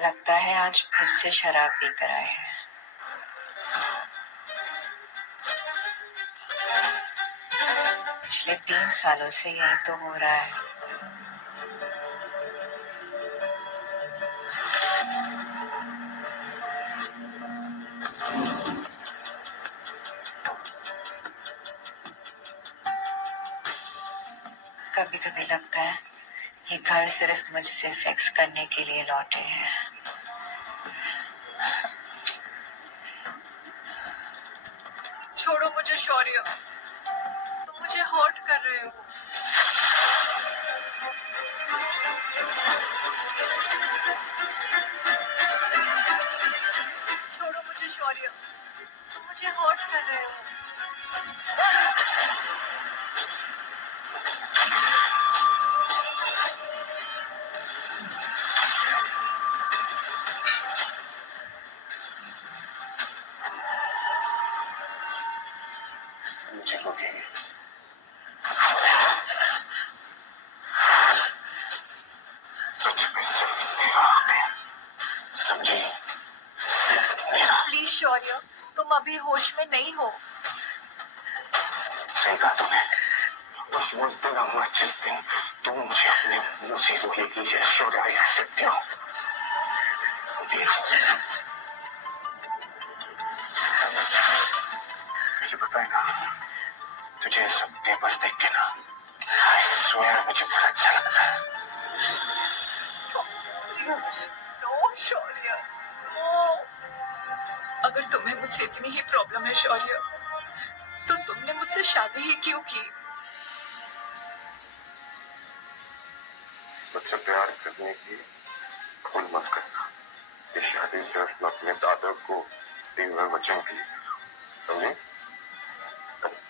लगता है आज फिर से शराब पीकर आए हैं। पिछले 3 सालों से यही तो हो रहा है। कभी कभी लगता है ये घर सिर्फ मुझसे सेक्स करने के लिए लौटे हैं। छोड़ो मुझे शौर्य, तुम मुझे हर्ट कर रहे हो। छोड़ो मुझे शौर्य, तुम मुझे हर्ट कर रहे हो। मुझे रोकेंगे? तुझ पे सिर्फ मेरा हक है, समझी? सिर्फ मेरा। प्लीज शौर्य, तुम अभी होश में नहीं हो। सही कहा तूने। बस उस दिन आऊंगा जिस दिन तुम मुझे अपने मुंह से बोलेगी ये शौर्य या सत्य, समझी? मुझे पता है ना, तुझे सब पेपर्स देख के ना I swear मुझे बड़ा अच्छा लगता है। नो शौर्य, नो। अगर तुम्हें मुझसे इतनी ही प्रॉब्लम है शौर्य, तो तुमने मुझसे शादी ही क्यों की? मुझसे प्यार करने की भूल मत करना। ये शादी सिर्फ मैं अपने दादा को 3 बार बच्चों के लिए, समझे?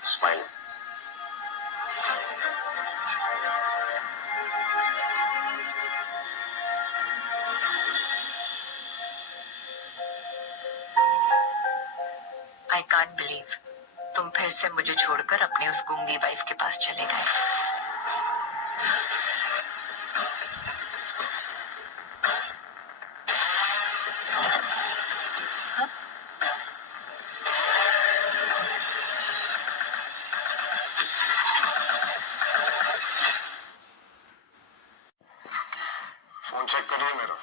स्माइल। आई कांट बिलीव तुम फिर से मुझे छोड़कर अपनी उस गूंगी वाइफ के पास चले गए। फोन चेक करिए मेरा।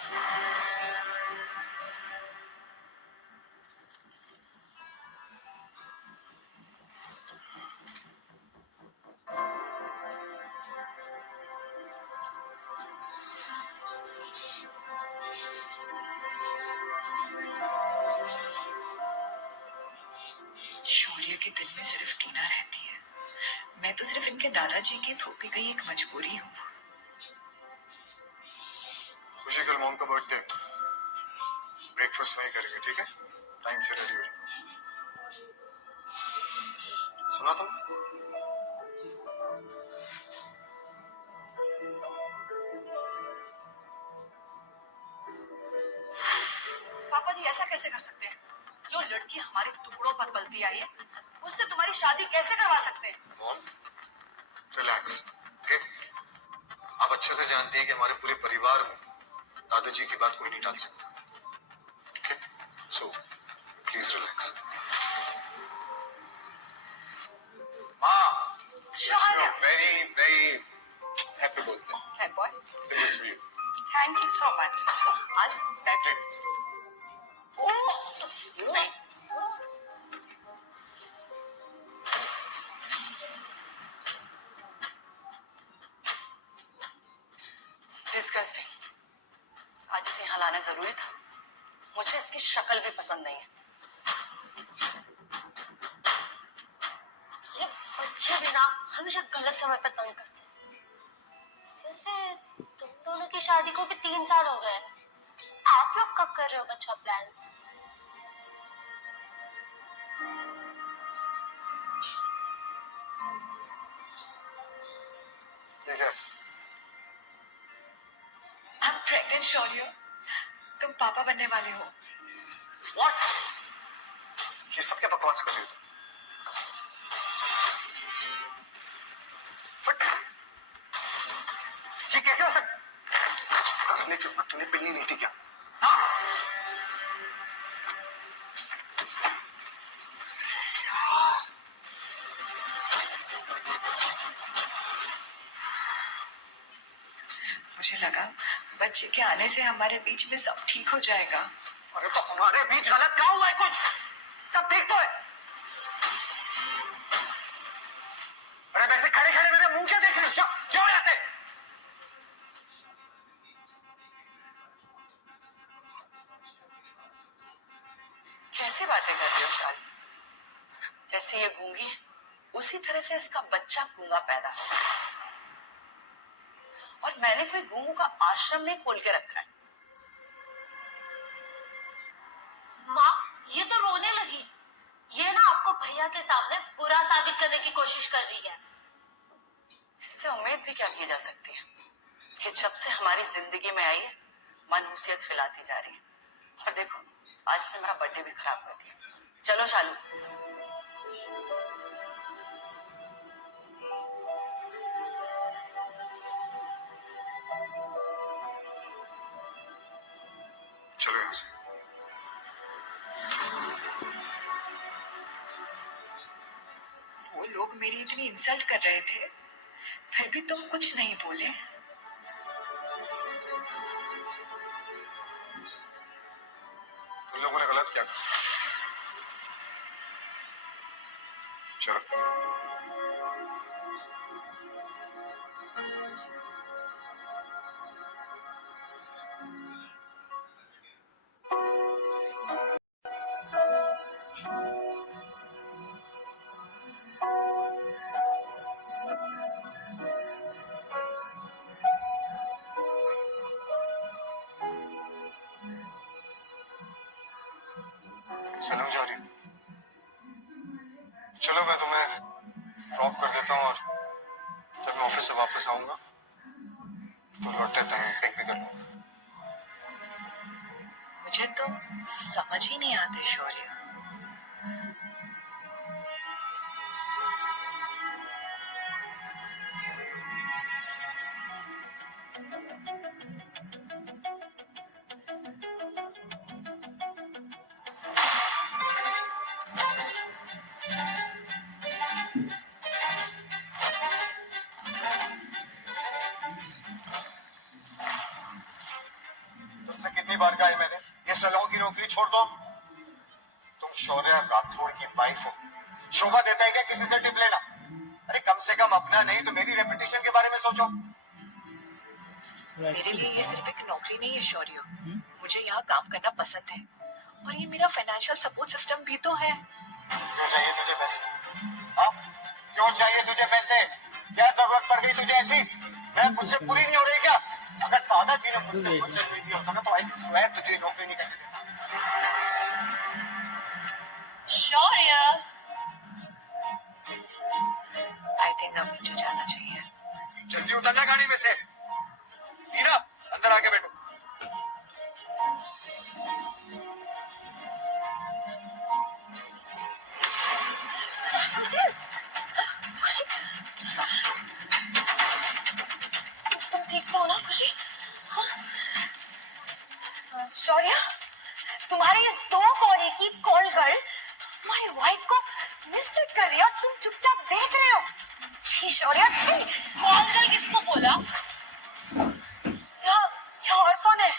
शौर्य के दिल में सिर्फ टीना रहती है। मैं तो सिर्फ इनके दादाजी की थोपी गई एक मजबूरी हूँ। खुशी, कल मॉम का बर्थडे, ब्रेकफास्ट वहीं करेंगे, ठीक है? टाइम से रेडी हो जाना। सुना तुम? पापा जी ऐसा कैसे कर सकते हैं? जो लड़की हमारे टुकड़ों पर पलती आई है, उससे तुम्हारी शादी कैसे करवा सकते हैं? Mom, relax, okay? आप अच्छे से जानती हैं कि हमारे पूरे परिवार में दादाजी की बात कोई नहीं टाल सकता, ओके? So please relax. माँ, वेरी वेरी हैप्पी बर्थडे। है boy, this is for you. Thank you so much. आज बैठे। नहीं, डिस्गस्टिंग। आज इसे यहाँ लाना जरूरी था। मुझे इसकी शक्ल भी पसंद नहीं है। ये बच्चे भी ना हमेशा गलत समय पर तंग करते हैं। वैसे तुम दोनों की शादी को भी 3 साल हो गए हैं। आप लोग कब कर रहे हो बच्चा प्लान? ठीक है। आई एम प्रेग्नेंट शौर्य, तुम पापा बनने वाले हो। व्हाट? ये सब क्या बकवास कर रही हो? बट ये कैसे हो सकता? तूने पिल्ली ली थी क्या? हाँ? मुझे लगा बच्चे के आने से हमारे बीच में सब ठीक हो जाएगा। अरे तो हमारे बीच गलत क्या हुआ है? कुछ सब ठीक तो है। अरे वैसे खड़े खड़े मेरे मुंह क्या देख रहे हो? जाओ यहाँ से। कैसे बातें करते हो शादी? जैसे ये गूंगी है, उसी तरह से इसका बच्चा गूंगा पैदा होगा। और मैंने कोई गूंगों का आश्रम नहीं खोल के रखा है। माँ, ये तो रोने लगी। ये ना आपको भैया के सामने बुरा साबित करने की कोशिश कर रही है। इससे उम्मीद भी क्या की जा सकती है कि जब से हमारी जिंदगी में आई है, मनहूसियत फैलाती जा रही है। और देखो, आज ने मेरा बर्थडे भी खराब कर दिया। चलो शालू। चलो यहाँ से। वो लोग मेरी इतनी इंसल्ट कर रहे थे, फिर भी तुम कुछ नहीं बोले। तुम लोगों ने गलत क्या कहा? चलो। सनम जा रही है। चलो मैं तुम्हें ड्रॉप कर देता हूँ, और जब मैं ऑफिस से वापस आऊंगा तो लौटते टाइम पिक भी कर लूंगा। मुझे तो समझ ही नहीं आते शौर्य। तुमसे कितनी बार कहा है मैंने, ये सलों की नौकरी छोड़ दो। तुम शौर्य राठौड़ की वाइफ हो। शोभा देता है क्या किसी से टिप लेना? अरे कम से कम अपना नहीं तो मेरी रेपुटेशन के बारे में सोचो। मेरे लिए ये सिर्फ एक नौकरी नहीं है शौर्य। मुझे यहाँ काम करना पसंद है, और ये मेरा फाइनेंशियल सपोर्ट सिस्टम भी तो है। क्यों चाहिए तुझे पैसे? हाँ? क्यों चाहिए तुझे पैसे? क्या जरूरत पड़ गई तुझे ऐसी? मैं मुझसे पूरी नहीं हो रही क्या? अगर दादाजी ने मुझसे कुछ नहीं दिया होता ना तो आई स्वेयर तुझे नौकरी नहीं करने देता। शौर्य, आई थिंक अब मुझे जाना चाहिए। जल्दी उतरना गाड़ी में से। हीरा, अंदर आके बैठो। तुम ठीक तो हो ना खुशी? शौर्य, तुम्हारी इस दो कोने की कॉल गर्ल तुम्हारी वाइफ को मिसट्रीट कर रही है और तुम चुपचाप देख रहे हो। छी शौर्य, छी। कॉल गर्ल किसको बोला? यहाँ और कौन है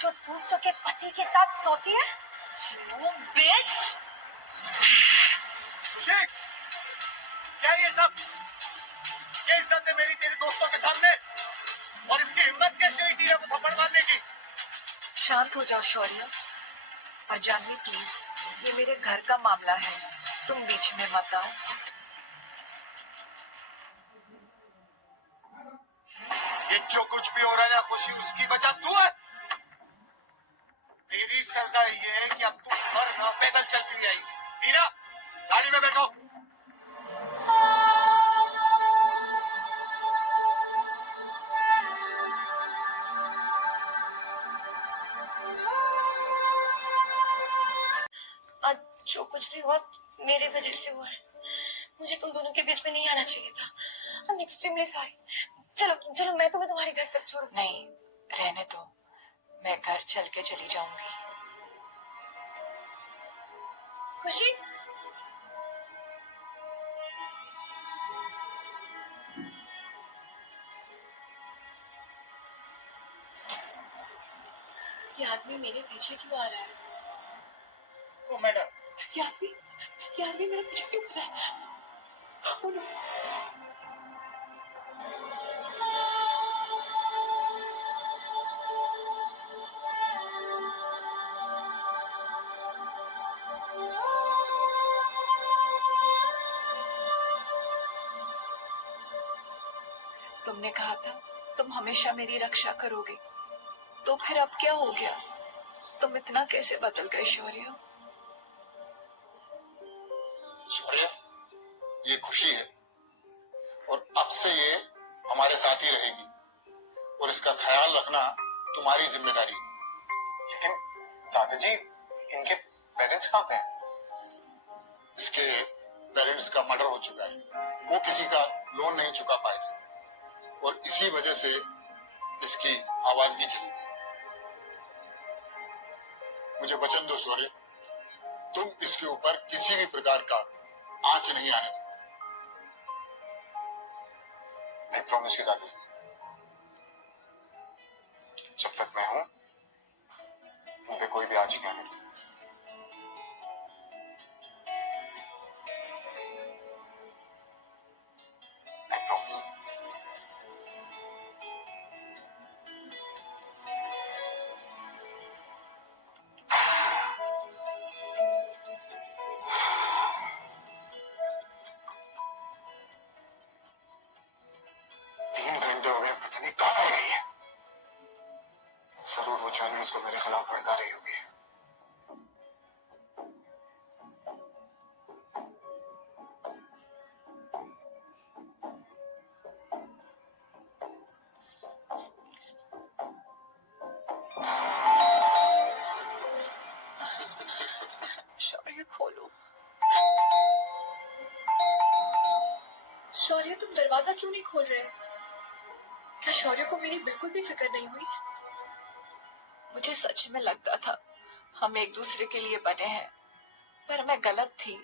जो दूसरों के पति के साथ सोती है? You bitch! खुशी, क्या ये सब? क्या इज्जत है मेरी तेरे दोस्तों के सामने? और इसकी हिम्मत कैसे हुई टीना को थप्पड़ मारने की? शांत हो जाओ शौर्य, और जानवी प्लीज, ये मेरे घर का मामला है, तुम बीच में मत आओ। ये जो कुछ भी हो रहा है ना खुशी, उसकी वजह तू है। तेरी सजा ये है कि अब तू घर ना पैदल चलती हुई आई। टीना, गाड़ी में बैठो। आज जो कुछ भी हुआ मेरे वजह से हुआ है। मुझे तुम दोनों के बीच में नहीं आना चाहिए था। I am extremely sorry. चलो चलो, मैं तुम्हें तुम्हारे घर तक छोड़। नहीं, रहने दो, मैं घर चल के चली जाऊंगी। खुशी, ये आदमी मेरे पीछे क्यों आ रहा है? ओ मैडम, ये आदमी मेरे पीछे क्यों कर रहा है? Oh no. तुमने कहा था तुम हमेशा मेरी रक्षा करोगे, तो फिर अब क्या हो गया? तुम इतना कैसे बदल गए शौर्य? शौर्य, ये खुशी है और अब से ये हमारे साथ ही रहेगी और इसका ख्याल रखना तुम्हारी जिम्मेदारी है। लेकिन दादाजी, इनके पेरेंट्स कहाँ पे हैं? इसके पेरेंट्स का मर्डर हो चुका है। वो किसी का लोन नहीं चुका पाए थे और इसी वजह से इसकी आवाज भी चली गई। मुझे वचन दो शौर्य, तुम इसके ऊपर किसी भी प्रकार का आंच नहीं आने दो। आई प्रॉमिस यू दादाजी, जब तक मैं हूं उन पे कोई भी आंच नहीं आने दूंगा। I promise. तीन घंटे हो गए, पता नहीं कहाँ रह गई है। जरूर वो जाने उसको मेरे खिलाफ भड़का रही होगी। शौर्य खोलो। शौर्य, तुम दरवाजा क्यों नहीं खोल रहे? क्या शौर्य को मेरी बिल्कुल भी फिक्र नहीं हुई? मुझे सच में लगता था हम एक दूसरे के लिए बने हैं, पर मैं गलत थी।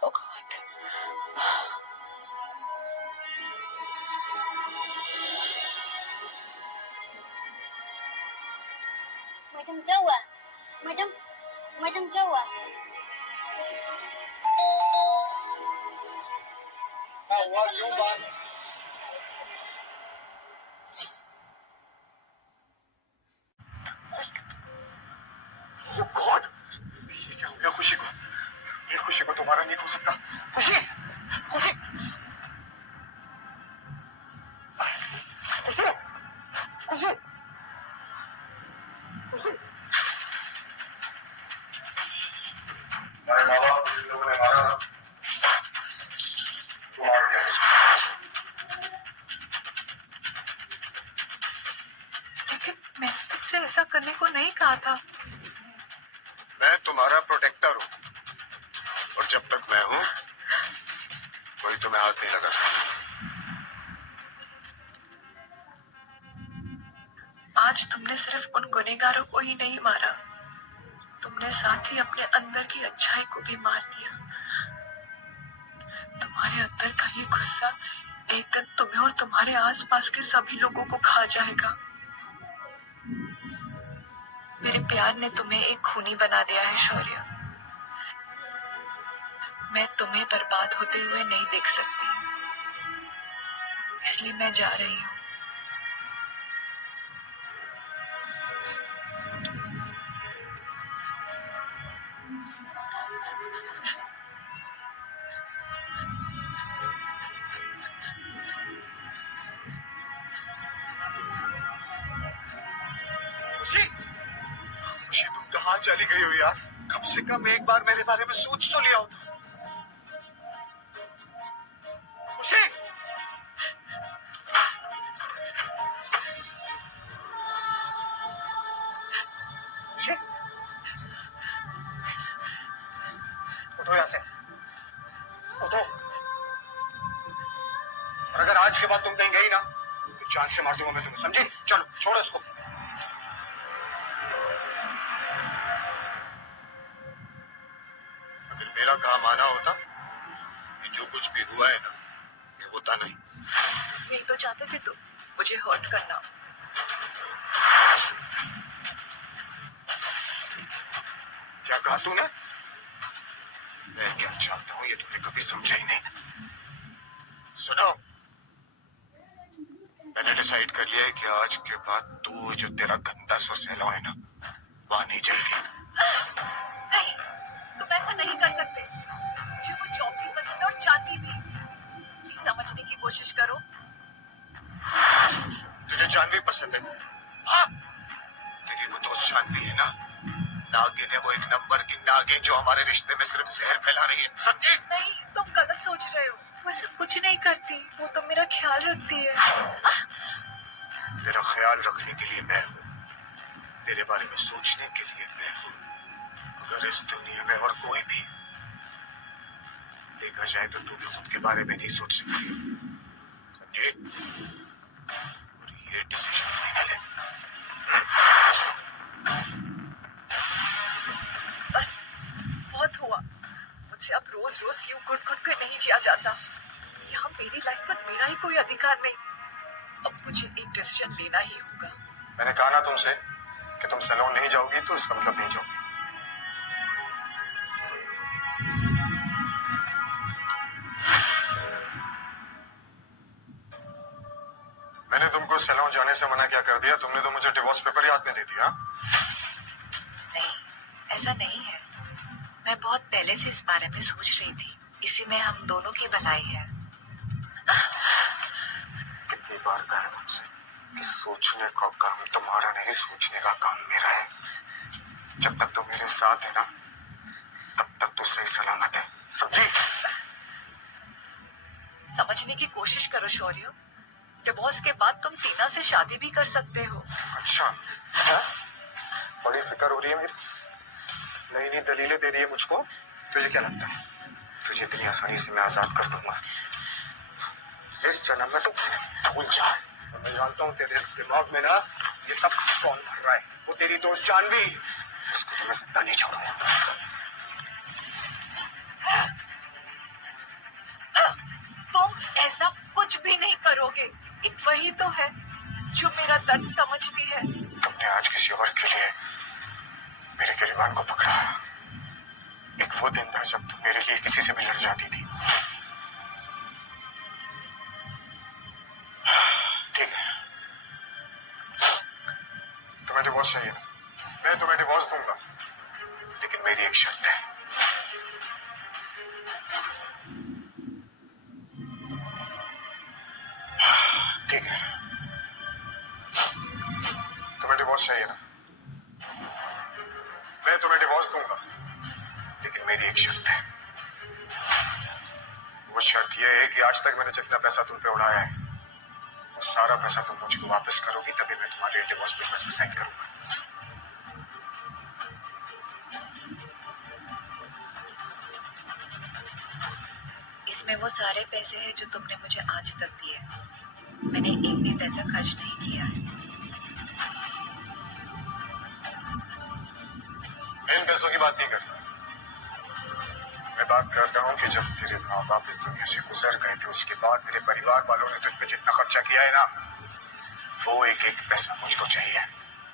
Oh God. मैडम क्या हुआ? मैडम मैडम क्या हुआ? हुआ क्यों बात? Oh God! ये क्या हो गया खुशी को? ये खुशी को दोबारा नहीं हो सकता। खुशी, खुशी, खुशी, खुशी, खुशी। हमारे माँ बाप जिन लोगों ने मारा ना, वो मार गए। लेकिन मैंने तुमसे ऐसा करने को नहीं कहा था। मैं तुम्हारा प्रोटेक्टर हूँ और जब तक मैं हूँ कोई तुम्हें हाथ नहीं लगा सकता। आज तुमने सिर्फ उन गुनहगारों को ही नहीं मारा, तुमने साथ ही अपने अंदर की अच्छाई को भी मार दिया। तुम्हारे अंदर का ये गुस्सा एक दिन तुम्हें और तुम्हारे आसपास के सभी लोगों को खा जाएगा। मेरे प्यार ने तुम्हें एक खूनी बना दिया है शौर्य। मैं तुम्हें बर्बाद होते हुए नहीं देख सकती, इसलिए मैं जा रही हूँ। खुशी, खुशी तुम कहाँ चली गई हो यार? कम से कम एक बार मेरे बारे में सोच तो लिया होता। खुशी, खुशी, उठो यहाँ से, उठो। और अगर आज के बाद तुम कहीं गई ना तो जान से मार दूंगा मैं तुम्हें, समझी? चलो छोड़ो इसको। अगर मेरा काम आना होता कि जो कुछ भी हुआ है ना होता नहीं। यही तो चाहते थे तुम, मुझे हर्ट करना। क्या कहा तूने? मैं क्या चाहता हूँ ये तूने कभी समझा ही नहीं। सुनो, मैंने डिसाइड कर लिया है कि आज के बाद तू जो तेरा गंदा सा सैलून है ना, वहां नहीं जाएगी। नहीं, तुम ऐसा नहीं कर सकते। मुझे वो जॉब भी पसंद है और चाहती भी। प्लीज समझने की कोशिश करो। तुझे जानवी पसंद है? हाँ? तेरी वो दोस्त जानवी है ना, नागिन है वो, एक नंबर की नागिन जो हमारे रिश्ते में सिर्फ जहर फैला रही है, समझी? नहीं, तुम गलत सोच रहे हो। वो ऐसा कुछ नहीं करती, वो तो मेरा ख्याल रखती है। तेरा ख्याल रखने के लिए मैं हूँ, तेरे बारे में सोचने के लिए मैं हूँ। अगर इस दुनिया में और कोई भी देखा जाए तो तू भी खुद के बारे में नहीं सोच सकती, समझे? और ये डिसीजन फाइनल है। बस बहुत हुआ। मुझसे अब रोज रोज यूं घुट घुट कर नहीं जिया जाता। यहाँ मेरी लाइफ पर मेरा ही कोई अधिकार नहीं। अब मुझे एक डिसीजन लेना ही होगा। मैंने कहा ना तुमसे कि तुम सैलून नहीं जाओगी, तो इसका मतलब नहीं जाओगी। मैंने तुमको सैलून जाने से मना क्या कर दिया? तुमने तो मुझे डिवोर्स पेपर ही हाथ में दे दिया। नहीं, ऐसा नहीं है। मैं बहुत पहले से इस बारे में सोच रही थी। इसी में हम दोनों की भलाई है। कितनी बार कहा तुमसे कि सोचने का काम तुम्हारा नहीं, सोचने का काम मेरा है। जब तक तुम मेरे साथ है ना, तब तक तो सही सलामत है, समझी? समझने की कोशिश करो शौर्य। डिवोर्स के बाद तुम टीना से शादी भी कर सकते हो। अच्छा है? बड़ी फिक्र हो रही है मेरी। नई नई दलीलें दे दी है मुझको। तुझे क्या लगता है तुझे इतनी आसानी से मैं आजाद कर दूंगा? इस जन्म में तो भूल जा। मैं जानता हूँ तेरे इस दिमाग में ना ये सब कौन भर रहा है। वो तेरी दोस्त जानवी, उसको तो मैं जिंदा नहीं छोड़ूंगा। तुम ऐसा कुछ भी नहीं करोगे। एक वही तो है जो मेरा दर्द समझती है। तुमने आज किसी और के लिए मेरे गिरबान को पकड़ा। एक वो दिन था जब तुम मेरे लिए किसी से भी लड़ जाती थी। ठीक है, तुम्हें डिवोर्स चाहिए ना? मैं तुम्हें डिवोर्स दूंगा, लेकिन मेरी एक शर्त है। ठीक है, तुम्हें डिवोर्स चाहिए ना? मैं तुम्हें डिवोर्स दूंगा, लेकिन मेरी एक शर्त है। वो शर्त यह है कि आज तक मैंने जितना पैसा तुम पे उड़ाया है, वो सारा पैसा तुम मुझको वापस करोगी, तभी मैं तुम्हारे डिवोर्स पेपर्स में साइन करूंगा। इसमें वो सारे पैसे हैं जो तुमने मुझे आज तक दिए। मैंने एक भी पैसा खर्च नहीं किया है। मैं इन पैसों की बात नहीं कर रहा। मैं बात कर रहा हूँ कि जब तेरे माँ बाप इस दुनिया से गुजर गए थे, उसके बाद मेरे परिवार वालों ने तुझ पे जितना खर्चा किया है ना, वो एक एक पैसा मुझको चाहिए।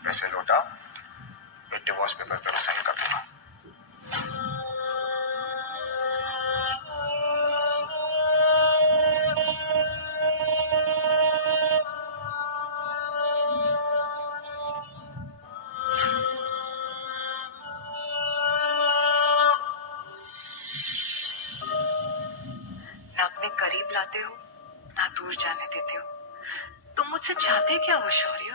पैसे लौटा, फिर डिवोर्स पेपर पर साइन कर दूंगा। ना अपने करीब लाते हो, ना दूर जाने देते हो। तुम मुझसे चाहते क्या हो शौर्य?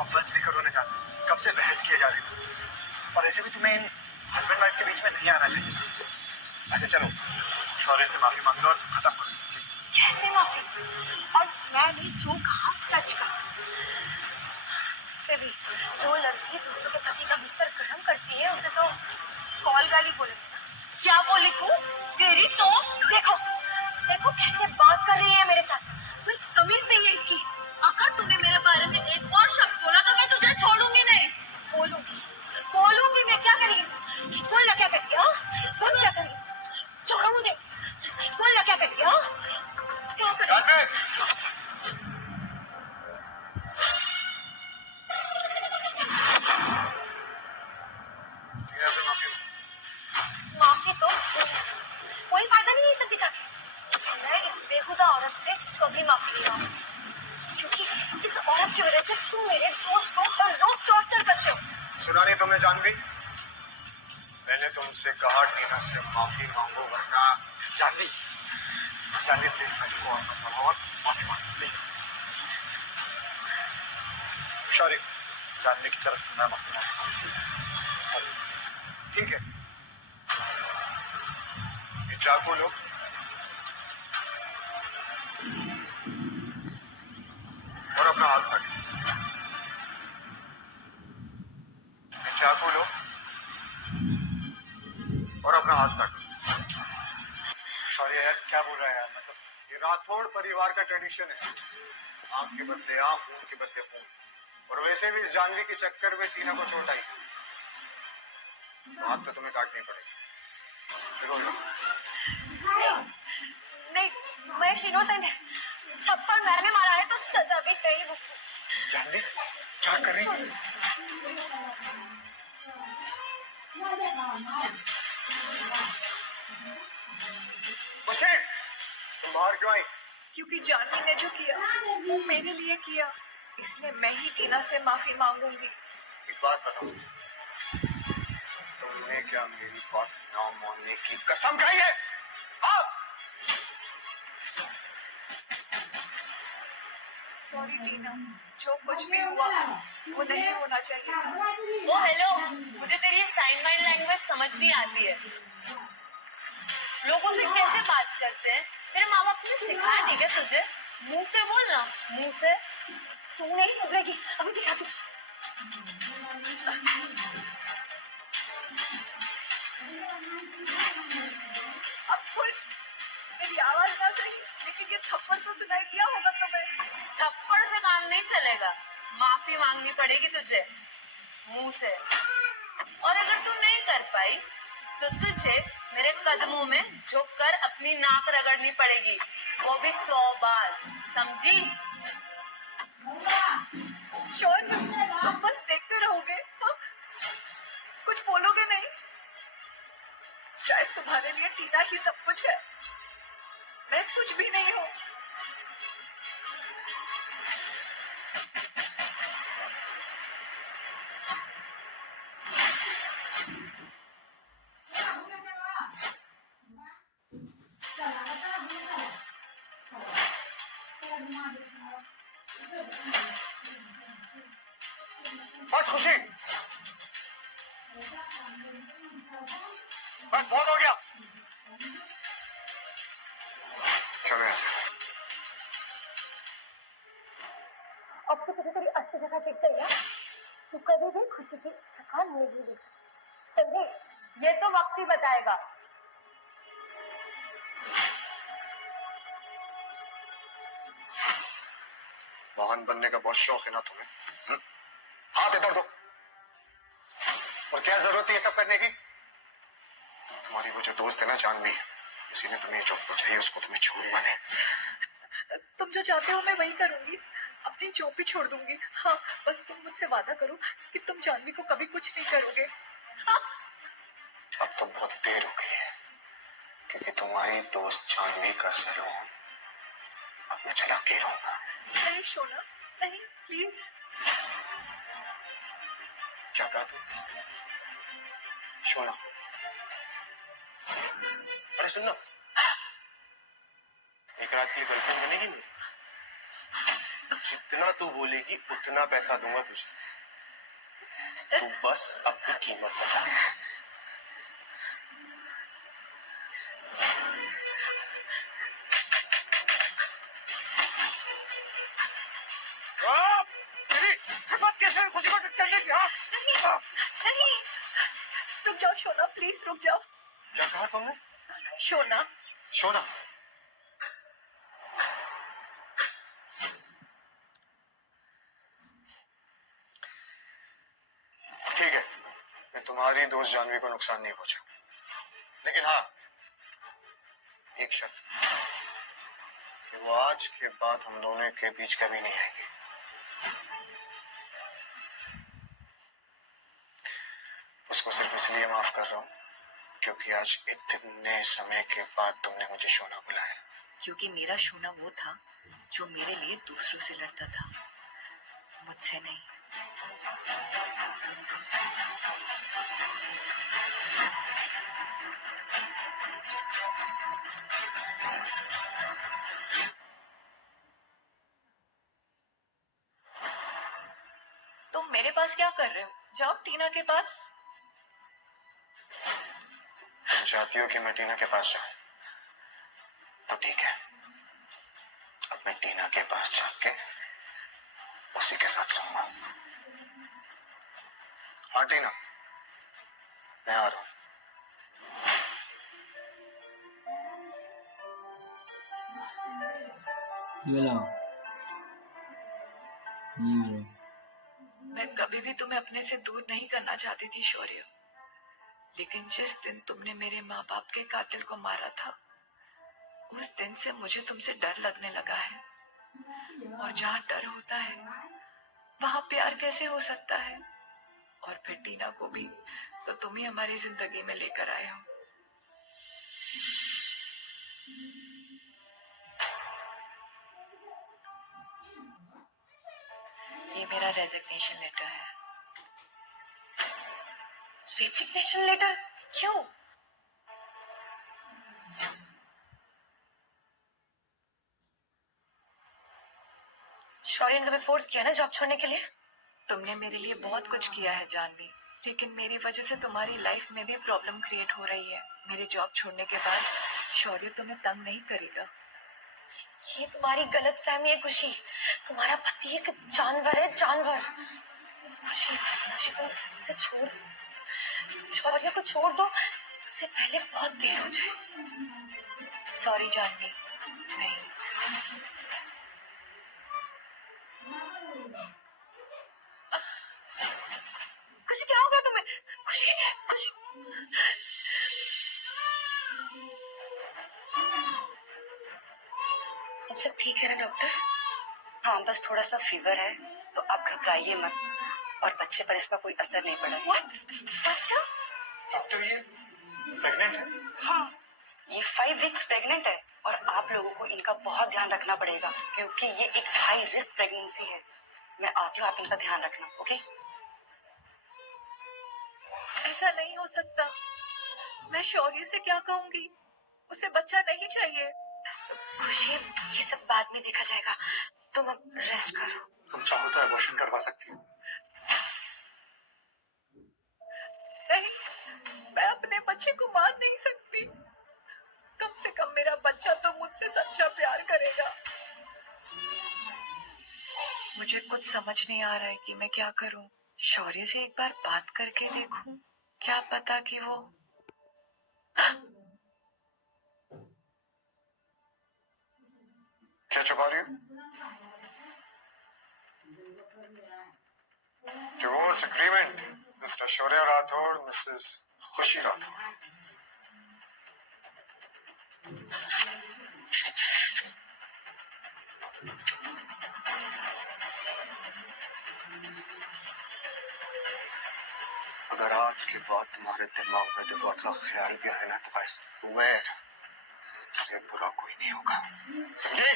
अब बस भी करो ना जान, कब से बहस किए जा रही हो। और ऐसे भी तुम्हें इन हस्बैंड वाइफ के बीच में नहीं आना चाहिए। अच्छा चलो, शौर्य से माफी मांग लो और खत्म करो इसे प्लीज। कैसे माफी? और मैंने जो कहा सच कहा। से भी जो लड़की दूसरों के पति का बिस्तर गर्म करती है उसे तो कॉल गाली बोलेंगे ना। क्या बोली तू? तेरी तो देखो देखो कैसे बात कर रही है मेरे साथ। कोई तमीज नहीं है इसकी। अगर तूने मेरे बारे में एक और शब्द बोला तो मैं तुझे छोड़ूंगी नहीं। बोलूंगी बोलूंगी मैं। क्या करेगी? बोल ना क्या करेगी? हाँ बोल क्या करेगी? तुमने जानवी? मैंने तुमसे कहा टीना से माफी मांगो वरना। जानवी, जानवी प्लीज मैं तुमको और माफी मांगो प्लीज। सॉरी, जानवी की तरफ से मैं माफी मांगता हूँ प्लीज। सॉरी। ठीक है, ये चाकू लो और अपना हाथ काटो। चाकू लो और अपना हाथ काटो। सॉरी यार, क्या बोल रहा है यार, मतलब ये राठौड़ परिवार का ट्रेडिशन है, आंख के बदले आंख, खून के बदले खून। और वैसे भी इस जानवी के चक्कर में टीना को चोट आई, तो हाथ तो तुम्हें काटनी पड़ेगी। रो लो। नहीं, मैं इनोसेंट है। थप्पड़ मैंने मारा है तो सजा भी नहीं भुगतूं। जानवी क्या कर रही है? मुशीर, तुम बाहर क्यों आई? क्योंकि जानवी ने जो किया वो मेरे लिए किया, इसलिए मैं ही टीना से माफी मांगूंगी। एक बात बताओ, तुमने क्या मेरी बात ना मानने की कसम खाई है? हाँ? सॉरी टीना, जो कुछ भी हुआ वो नहीं होना चाहिए था। ओ हेलो, मुझे तेरी साइन माइंड लैंग्वेज समझ नहीं आती है। लोगों से कैसे बात करते हैं? तेरे माँ बाप ने सिखाया नहीं क्या तुझे? मुंह से बोल ना, मुंह से। तू नहीं सुधरेगी, अभी दिखा तू। अब खुश, मेरी आवाज ना सही, लेकिन ये थप्पड़ तो सुनाई दिया होगा तुम्हें। थप्पड़ से काम नहीं चलेगा, माफी मांगनी पड़ेगी तुझे मुंह से। और अगर तू नहीं कर पाई तो तुझे मेरे कदमों में झुककर अपनी नाक रगड़नी पड़ेगी, वो भी 100 बार, समझी? शोन, तुम बस देखते रहोगे, हाँ? कुछ बोलोगे नहीं? शायद तुम्हारे लिए टीना ही सब कुछ है, मैं कुछ भी नहीं हूँ। बस खुशी, बस बहुत हो गया। चलो यहाँ से। अब तो तुझे तेरी असली जगह दिख गई है। तू कभी भी खुशी की थकान नहीं भूली, समझे? ये तो वक्त ही बताएगा। महान बनने का बहुत शौक है ना तुम्हें? हाथ इधर दो। और क्या जरूरत है ये सब करने की? तुम्हारी वो जो दोस्त है ना जानवी, उसी ने तुम्हें जॉब पहुंचाई, उसको तुम्हें छोड़ना नहीं। तुम जो चाहते हो मैं वही करूंगी, अपनी जॉब भी छोड़ दूंगी। हाँ, बस तुम मुझसे वादा करो कि तुम जानवी को कभी कुछ नहीं करोगे। हाँ? अब तो बहुत देर हो गई है, क्योंकि तुम्हारी दोस्त जानवी का सलून अब मैं चला के रहूंगा। नहीं शोना, नहीं प्लीज। क्या कहा तुम? शोना, अरे सुन ना, एक रात की गर्लफ्रेंड बनेगी मेरी। जितना तू बोलेगी उतना पैसा दूंगा तुझे, तू बस अपनी कीमत बता। तेरी हिम्मत कैसे है खुशी को टच करने की? हाँ? नहीं, रुक जाओ शोना, प्लीज रुक जाओ। क्या कहा तुमने? शोना, शोना, ठीक है, मैं तुम्हारी दोस्त जानवी को नुकसान नहीं पहुंचा, लेकिन हाँ, एक शर्त कि वो आज के बाद हम दोनों के बीच कभी नहीं आएगी। उसको सिर्फ इसलिए माफ कर रहा हूँ क्योंकि आज इतने समय के बाद तुमने मुझे शोना बुलाया। क्योंकि मेरा शोना वो था जो मेरे लिए दूसरों से लड़ता था, मुझसे नहीं। तुम मेरे पास क्या कर रहे हो? जाओ टीना के पास। तुम चाहती हो कि मैं टीना के पास जाऊं? तो ठीक है, अब मैं टीना के पास जाके उसी के साथ सोऊंगा। हाँ टीना, मैं आ रहा हूं। ये लाओ, नहीं मारो। मैं कभी भी तुम्हें अपने से दूर नहीं करना चाहती थी शौर्य, लेकिन जिस दिन तुमने मेरे माँ बाप के कातिल को मारा था, उस दिन से मुझे तुमसे डर लगने लगा है। और जहाँ डर होता है वहां प्यार कैसे हो सकता है? और फिर टीना को भी तो तुम ही हमारी जिंदगी में लेकर आए हो। ये मेरा रेजिग्नेशन लेटर है। Resignation letter? क्यों? शौर्य ने तुम्हें फोर्स किया ना जॉब छोड़ने के लिए? तुमने मेरे लिए बहुत कुछ किया है जानवी, लेकिन मेरी वजह से तुम्हारी लाइफ में भी प्रॉब्लम क्रिएट हो रही है। मेरी जॉब छोड़ने के बाद शौर्य तुम्हें तंग नहीं करेगा। ये तुम्हारी गलत फहमी है खुशी। तुम्हारा पति एक जानवर है, जानवर। खुशी, खुशी तुम इसे छोड़ दो, शौर्य को छोड़ दो, उससे पहले बहुत देर हो जाए। सॉरी जानवी, नहीं। खुशी क्या हो गया तुम्हें? खुशी, खुशी। सब ठीक है ना डॉक्टर? हाँ, बस थोड़ा सा फीवर है, तो आप घबराइए मत। और बच्चे पर इसका कोई असर नहीं पड़ा। बच्चा? डॉक्टर ये प्रेग्नेंट है? हाँ, ये 5 वीक्स प्रेग्नेंट है और आप लोगों को इनका बहुत ध्यान रखना पड़ेगा क्योंकि ये एक हाई रिस्क प्रेगनेंसी है। मैं आती हूँ, आप इनका ध्यान रखना, ओके? ऐसा नहीं हो सकता। मैं शौर्य से क्या कहूंगी? उसे बच्चा नहीं चाहिए। खुशी, ये सब बाद में देखा जाएगा। तुम अब रेस्ट करो। तुम चाहो तो एबॉर्शन करवा सकती हो। नहीं, मैं अपने बच्चे को मार नहीं सकती। कम से कम मेरा बच्चा तो मुझसे सच्चा प्यार करेगा। मुझे कुछ समझ नहीं आ रहा है कि मैं क्या करूं। शौर्य से एक बार बात करके देखूं, क्या पता कि वो क्या छुपा रही हो? डिवोर्स एग्रीमेंट, मिस्टर शौर्य राठौड़, मिसेस खुशी राठौड़। अगर आज के बाद तुम्हारे दिमाग में डिवोर्स का ख्याल भी आए ना, तो I swear मुझसे बुरा कोई नहीं होगा, समझे?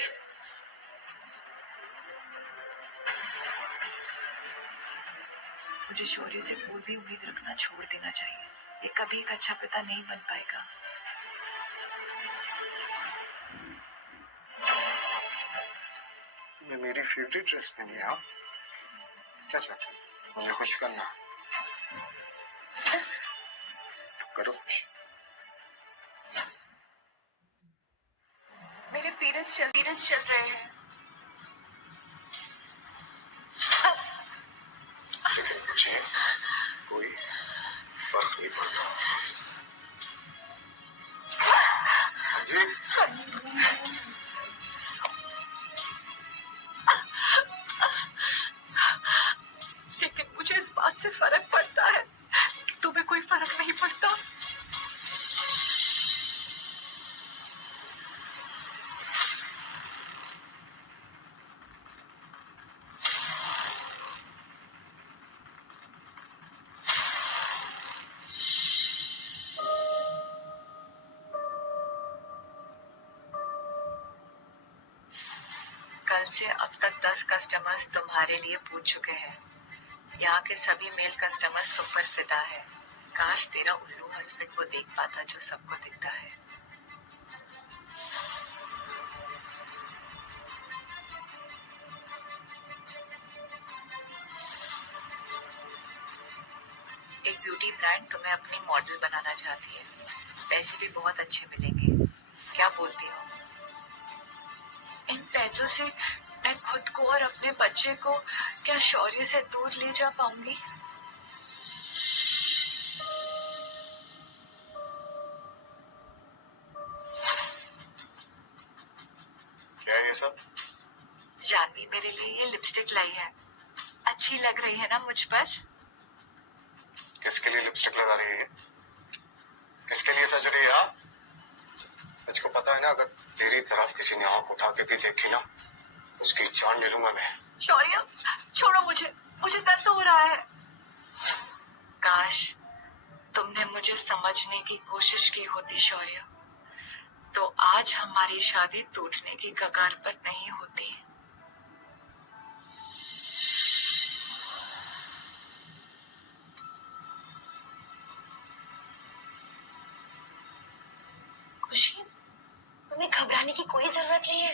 मुझे शौर्य से कोई भी उम्मीद रखना छोड़ देना चाहिए। ये कभी एक अच्छा पिता नहीं बन पाएगा। तुम्हें मेरी फेवरेट ड्रेस पहनी है? हाँ? क्या चाहते हो? मुझे खुश करना? तो करो खुश। मेरे पीरियड्स चल रहे हैं। लेकिन मुझे कोई फर्क नहीं पड़ता। समझे? लेकिन मुझे इस बात से फर्क पड़ता है कि तुम्हें कोई फर्क नहीं पड़ता। कल से अब तक 10 कस्टमर्स तुम्हारे लिए पूछ चुके हैं। यहाँ के सभी मेल कस्टमर्स तुम पर फिदा है। काश तेरा उल्लू हस्बैंड को देख पाता जो सबको दिखता है। एक ब्यूटी ब्रांड तुम्हें अपनी मॉडल बनाना चाहती है, पैसे भी बहुत अच्छे मिलेंगे, क्या बोलती हो? इन पैसों से मैं खुद को और अपने बच्चे को क्या शौर्य से दूर ले जा पाऊंगी? क्या है ये सब? जानवी मेरे लिए ये लिपस्टिक लाई है, अच्छी लग रही है ना मुझ पर? किसके लिए लिपस्टिक लगा रही है? किसके लिए सज रही है आप? मुझको पता है ना, अगर तेरी तरफ किसी ने आंख उठा के भी देखी ना, उसकी जान ले लूंगा मैं। शौर्य छोड़ो मुझे, मुझे दर्द हो रहा है। काश तुमने मुझे समझने की कोशिश की होती शौर्य, तो आज हमारी शादी टूटने की कगार पर नहीं होती। खुशी, तुम्हें घबराने की कोई जरूरत नहीं है।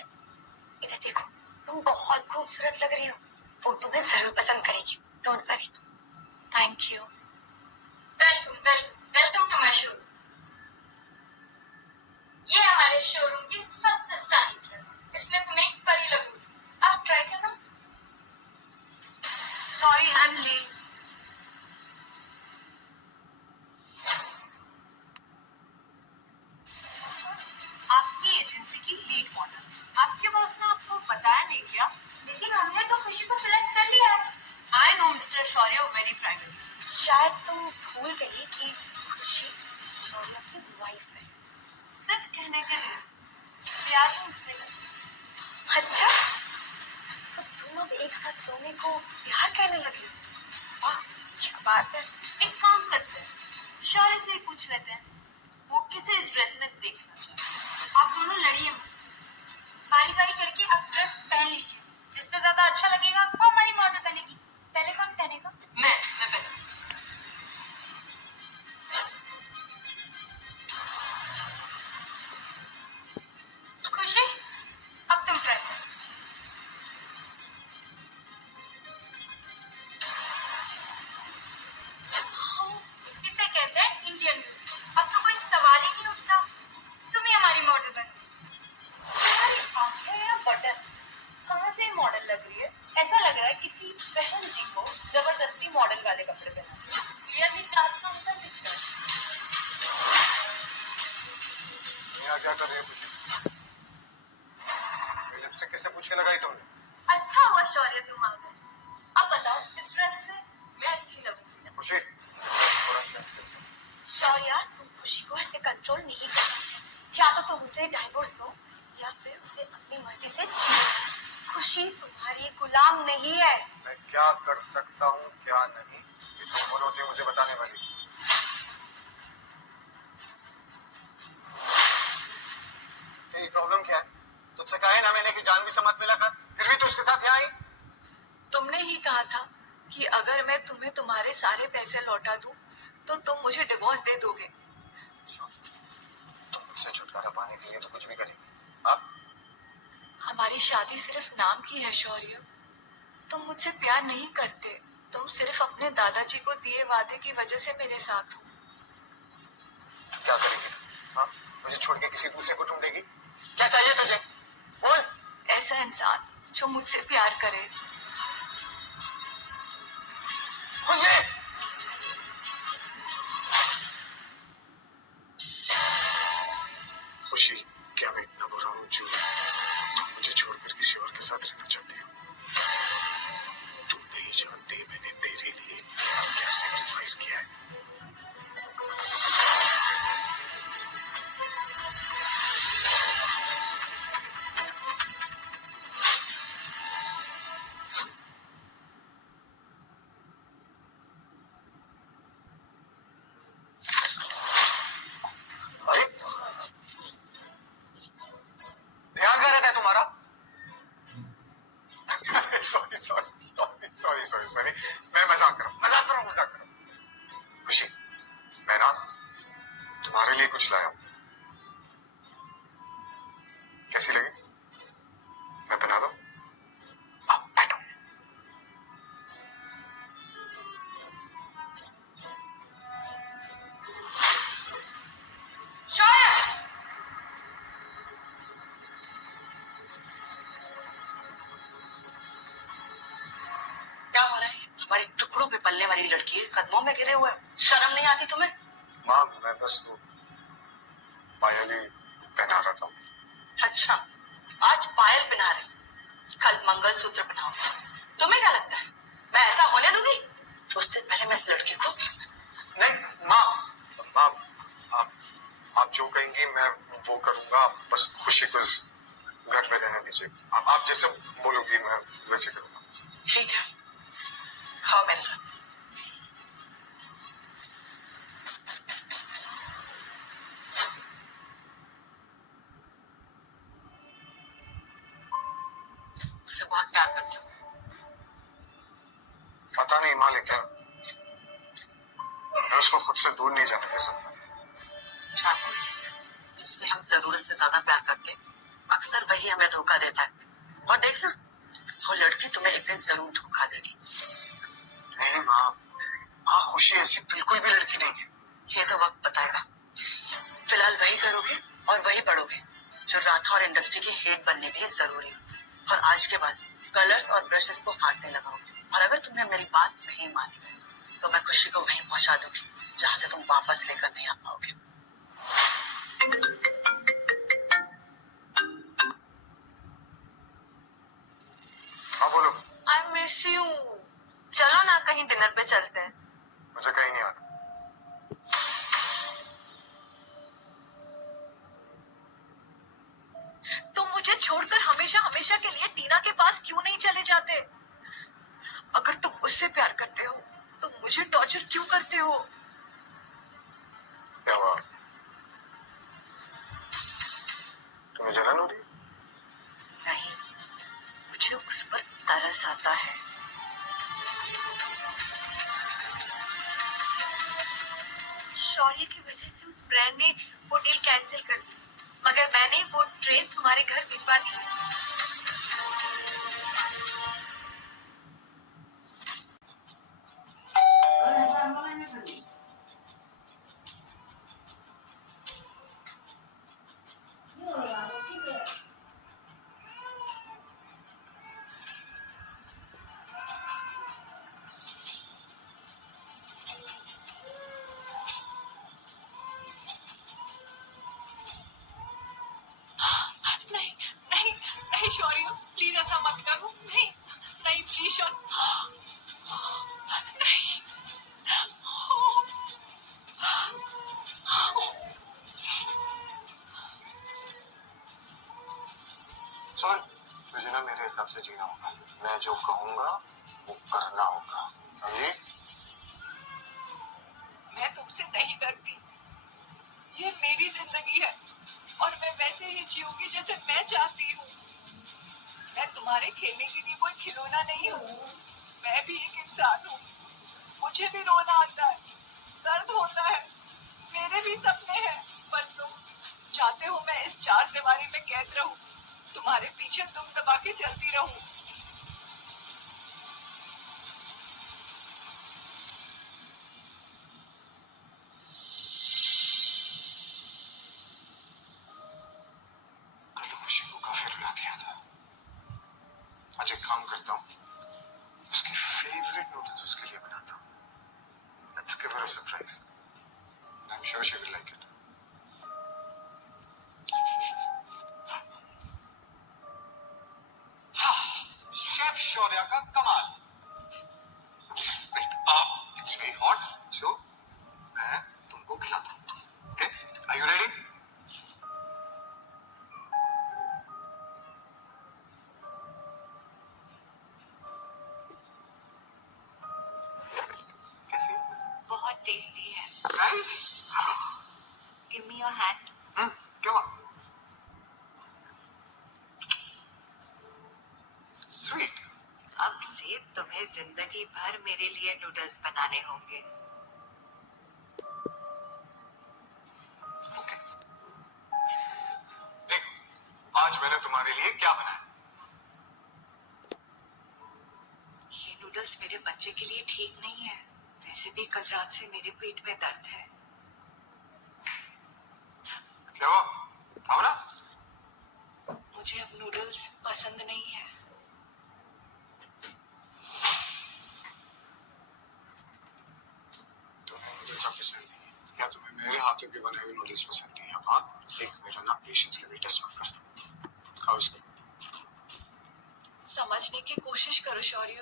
इधर देखो, तुम बहुत खूबसूरत लग रही हो, वो तुम्हें जरूर पसंद करेगी, don't worry. Thank you. Welcome to my showroom. ये हमारे शोरूम की सबसे स्टाइलिश ड्रेस, इसमें तुम एक परी लगोगी, आप ट्राई करना। Sorry I am late. आपकी एजेंसी की लीड मॉडल, आपके बॉस ने आपको बताया नहीं क्या? लेकिन हमने तो खुशी को सिलेक्ट कर लिया है। I know mister Shaurya very private. शायद तुम भूल गई कि खुशी शौर्य की वाइफ है। सिर्फ कहने के लिए प्यार ही मुझसे करती। अच्छा, तो तुम अब एक साथ सोने को प्यार कहने लगे? वाह, क्या बात है। एक काम करते हैं, शौर्य से ही पूछ लेते हैं, वो किसे इस ड्रेस में देखना चाहिए। आप दोनों लड़िए मत, बारी बारी करके आप ड्रेस पहन लीजिए, जिसपे ज्यादा अच्छा लगेगा वो हमारी मॉडल बनेगी। पहले कौन पहनेगा? मैं पहनूं। खुशी, अब तुम ट्राई करो। इसे कहते हैं इंडियन ब्यूटी। अब तो कोई सवाल ही नहीं उठता, तुम ही हमारी मॉडल बनो। आंखें या बटन, कहाँ से मॉडल लग रही है? ऐसा लग रहा है किसी बहन जी को जबरदस्ती मॉडल वाले कपड़े पहना। क्लियरली क्लास का अंतर दिखता है। यहाँ क्या कर रहे हो? लिपस्टिक किससे पूछ के लगाई तुमने? अच्छा हुआ शौर्य तुम आ गए। अब बताओ, इस ड्रेस में मैं अच्छी लगूंगी? खुशी, थोड़ा चेंज कर। शौर्या, तुम खुशी को ऐसे कंट्रोल नहीं कर सकते। या तो तुम उसे डाइवोर्स दो या फिर उसे अपनी मर्जी से जीने। खुशी तुम्हारी गुलाम नहीं है। मैं क्या कर सकता हूँ क्या नहीं, ये तुम कौन होती है मुझे बताने वाली? तेरी प्रॉब्लम क्या है? तुझसे कहा है ना मैंने कि जानवी से मत मिला कर, फिर भी तू उसके साथ यहाँ आई। तुमने ही कहा था कि अगर मैं तुम्हें तुम्हारे सारे पैसे लौटा दूं, तो तुम मुझे डिवोर्स दे दोगे। तुम मुझसे छुटकारा पाने के लिए तो कुछ भी करेगी। अब हमारी शादी सिर्फ नाम की है शौर्य, तुम मुझसे प्यार नहीं करते, तुम सिर्फ अपने दादाजी को दिए वादे की वजह से मेरे साथ हो। क्या करेगी? हाँ, मुझे छोड़ के किसी दूसरे को ढूंढेगी? क्या चाहिए तुझे? बोल। ऐसा इंसान जो मुझसे प्यार करे। मुझे खुशी, क्या मैं इतना बुरा हूँ जो तुम मुझे छोड़कर किसी और के साथ रहना चाहती हो? तुम नहीं जानती मैंने तेरे लिए क्या क्या सैक्रिफाइस किया है। अरे ध्यान कहाँ रहता है तुम्हारा? Sorry sorry sorry sorry sorry sorry, मैं मजाक कर रहा हूँ। खुशी, मैं ना तुम्हारे लिए कुछ लाया हूँ, कैसी लगी? मैं बना दूँ? आप बैठो। तुम्हारी लड़की के कदमों में गिरे हुए हो। शर्म नहीं आती तुम्हें? माँ मैं बस वो पायल ही पहना रहा था। अच्छा, आज पायल पहना रहे, कल मंगलसूत्र पहनाओ। तुम्हें क्या लगता है मैं ऐसा होने दूंगी? उससे पहले मैं इस लड़की को। नहीं माँ, माँ आप जो कहेंगी मैं वो करूंगा, बस खुशी को इस घर में रहने दीजिए। आप जैसे बोलोगी मैं वैसे करूंगा। ठीक है, आओ मेरे साथ। उसे बहुत प्यार करती हूँ। पता नहीं माँ, लेकिन मैं उसको खुद से दूर नहीं जाने दे सकता। शांति, जिससे हम जरूरत से ज्यादा प्यार करते हैं, अक्सर वही हमें धोखा देता है। और देखना, वो लड़की तुम्हें एक दिन जरूर धोखा देगी। नहीं माँ, खुशी ऐसी बिल्कुल भी लड़की नहीं है। ये तो वक्त बताएगा। फिलहाल वही करोगे और वही पढ़ोगे जो राठौर इंडस्ट्री के हेड बनने के लिए जरूरी है। और आज के बाद कलर्स और ब्रशेस को हाथ नहीं लगाओगे। और अगर तुमने मेरी बात नहीं मानी तो मैं खुशी को वहीं पहुंचा दूंगी जहां से तुम वापस लेकर नहीं आ पाओगे। हाँ बोलो। I miss you. चलो ना कहीं डिनर पे चलते हैं। मुझे कहीं नहीं आना। तुम मुझे छोड़कर हमेशा हमेशा के लिए टीना के पास क्यों नहीं चले जाते? अगर तुम उससे प्यार करते हो तो मुझे टॉर्चर क्यों करते हो? क्या हुआ? तुम्हें जलन हो रही? नहीं, मुझे उस पर तरस आता है। शौर्य की वजह से उस ब्रांड ने वो डील कैंसिल कर दी, मगर मैंने वो ड्रेस तुम्हारे घर भिजवा दी। नहीं नहीं नहीं शौर्य, प्लीज ऐसा मत करो। नहीं नहीं प्लीज शौर्य, नहीं। सुन, तुझे ना मेरे हिसाब से जीना होगा। मैं जो कहूंगा वो करना होगा, समझी? मैं तुमसे नहीं डरती, ये मेरी जिंदगी है और मैं वैसे ही जीऊंगी जैसे मैं चाहती हूँ। मैं तुम्हारे खेलने के लिए कोई खिलौना नहीं हूँ। मैं भी एक इंसान हूँ, मुझे भी रोना आता है, दर्द होता है, मेरे भी सपने हैं। पर तुम चाहते हो मैं इस चार दीवारी में कैद रहूं, तुम्हारे पीछे दुम दबा के चलती रहूं। कल खुशी को काफी रुला दिया था। आज एक काम करता हूँ, उसकी फेवरेट नूडल्स उसके लिए बनाता हूँ। Let's give her a surprise. I'm sure she will like it. Chef Shaurya का कमाल। Wait, it's very hot, so मैं तुमको खिलाता हूँ। Okay? Are you ready? कैसी? बहुत टेस्टी है। Nice. Give me your hand. क्या हुआ? Sweet. अब से तुम्हें जिंदगी भर मेरे लिए नूडल्स बनाने होंगे। Okay. देखो, आज मैंने तुम्हारे लिए क्या बनाया? ये नूडल्स मेरे बच्चे के लिए ठीक नहीं है। वैसे भी कल रात से मेरे पेट में दर्द है। क्या हुआ? खाओ ना। मुझे अब नूडल्स पसंद नहीं है। नूडल्स आप पसंद नहीं है या तुम्हें मेरे हाथों के बने हुए नूडल्स पसंद नहीं है? अब हाँ, एक मेरा ना पेशेंस लेवल टेस्ट मत कर, खाओ इसको। समझने की कोशिश करो शौर्य,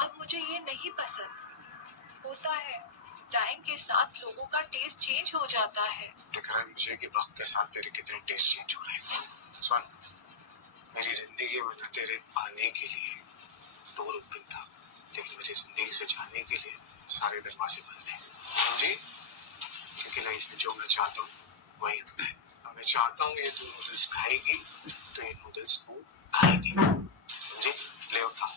अब मुझे ये नहीं पसंद। होता है, टाइम के साथ लोगों का टेस्ट चेंज हो जाता है। दिख रहा है मुझे कि वक्त के साथ तेरे कितने टेस्ट चेंज हो रहे हैं। सुन, मेरी जिंदगी में ना तेरे आने के लिए दो रुख था, लेकिन मेरी जिंदगी से जाने के लिए सारे दरवाजे बंद हैं, समझी? क्योंकि लाइफ में जो मैं चाहता हूँ वही होता है। अब मैं चाहता हूँ ये तू नूडल्स खाएगी तो ये नूडल्स तू खाएगी, समझी? ले उठा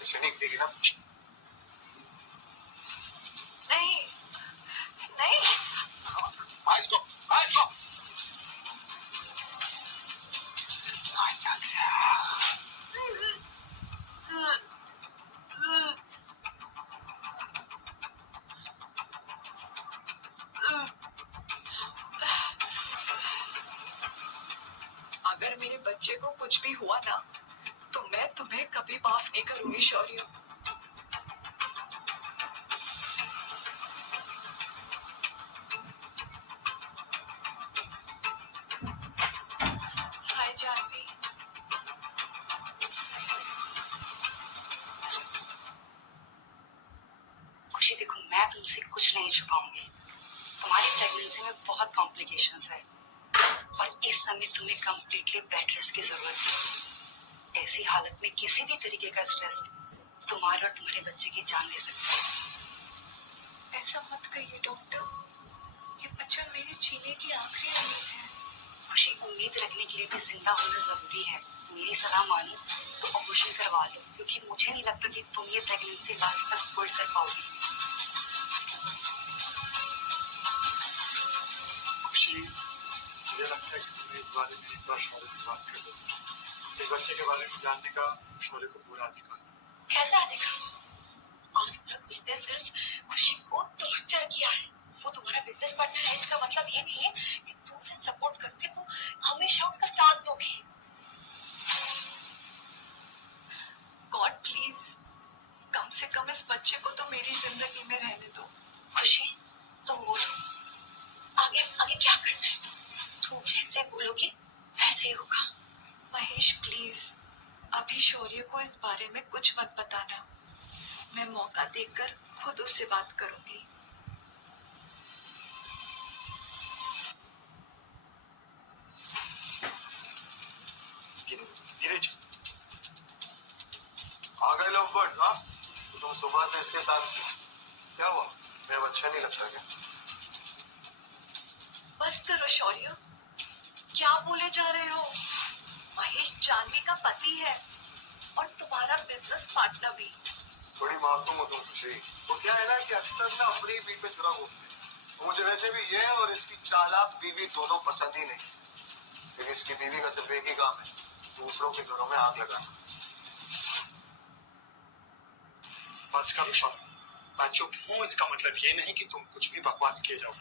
ऐसे नहीं देगी ना। नहीं नहीं, आइस को अगर मेरे बच्चे को कुछ भी हुआ ना तो मैं तुम्हें कभी माफ नहीं करूंगी शौर्य। हाय जानवी। खुशी देखो, मैं तुमसे कुछ नहीं छुपाऊंगी। तुम्हारी प्रेगनेंसी में बहुत कॉम्प्लिकेशंस है और इस समय तुम्हें कम्प्लीटली बेड रेस्ट की जरूरत है। ऐसी हालत में किसी भी तरीके का स्ट्रेस तुम्हारे और तुम्हारे बच्चे की जान ले सकता है। ऐसा मत कहिए डॉक्टर, ये बच्चा मेरे जीने की आखिरी उम्मीद है। खुशी, उम्मीद रखने के लिए भी जिंदा होना जरूरी है। मेरी सलाह मानो तो ऑपरेशन करवा लो, क्योंकि मुझे नहीं लगता कि तुम ये प्रेगनेंसी लास्ट तक होल्ड कर पाओगी। खुशी, मुझे लगता है कि तुम्हें इस बारे में एक बार शौर्य से बात कर लो। इस बच्चे के बारे में जानने का शौर्य को पूरा अधिकार। कैसा अधिकार? आज तक उसने सिर्फ खुशी को टॉर्चर किया है। वो तुम्हारा बिजनेस पार्टनर है, इसका मतलब ये नहीं है कि तुम उसे सपोर्ट करोगे, तुम हमेशा उसका साथ दोगे। गॉड प्लीज, कम से कम इस बच्चे को तो मेरी जिंदगी में रहने दो। खुशी, तुम बोलो, आगे आगे क्या करना है? तुम जैसे बोलोगे वैसे ही होगा। महेश प्लीज, अभी शौर्य को इस बारे में कुछ मत बताना। मैं मौका देखकर खुद उससे बात करूंगी। आ गए लव बर्ड्स, हाँ? तो तुम सुबह से इसके साथ क्या हुआ? मैं अच्छा नहीं लगता क्या? बस करो शौर्य, क्या बोले जा रहे हो? महेश जानवी का पति है और तुम्हारा बिजनेस पार्टनर भी। थोड़ी मासूम हो तुम खुशी। तो क्या है ना कि अक्सर ना अपनी बीवी पे चुरा होते हैं। तो मुझे वैसे भी ये और इसकी चालाक बीवी दोनों पसंद ही नहीं, क्योंकि इसकी बीवी का सिर्फ एक ही काम है, दूसरों के घरों में आग लगाना। बस करो शौर्य, मैं चुप हूँ इसका मतलब ये नहीं कि तुम कुछ भी बकवास किए जाओ।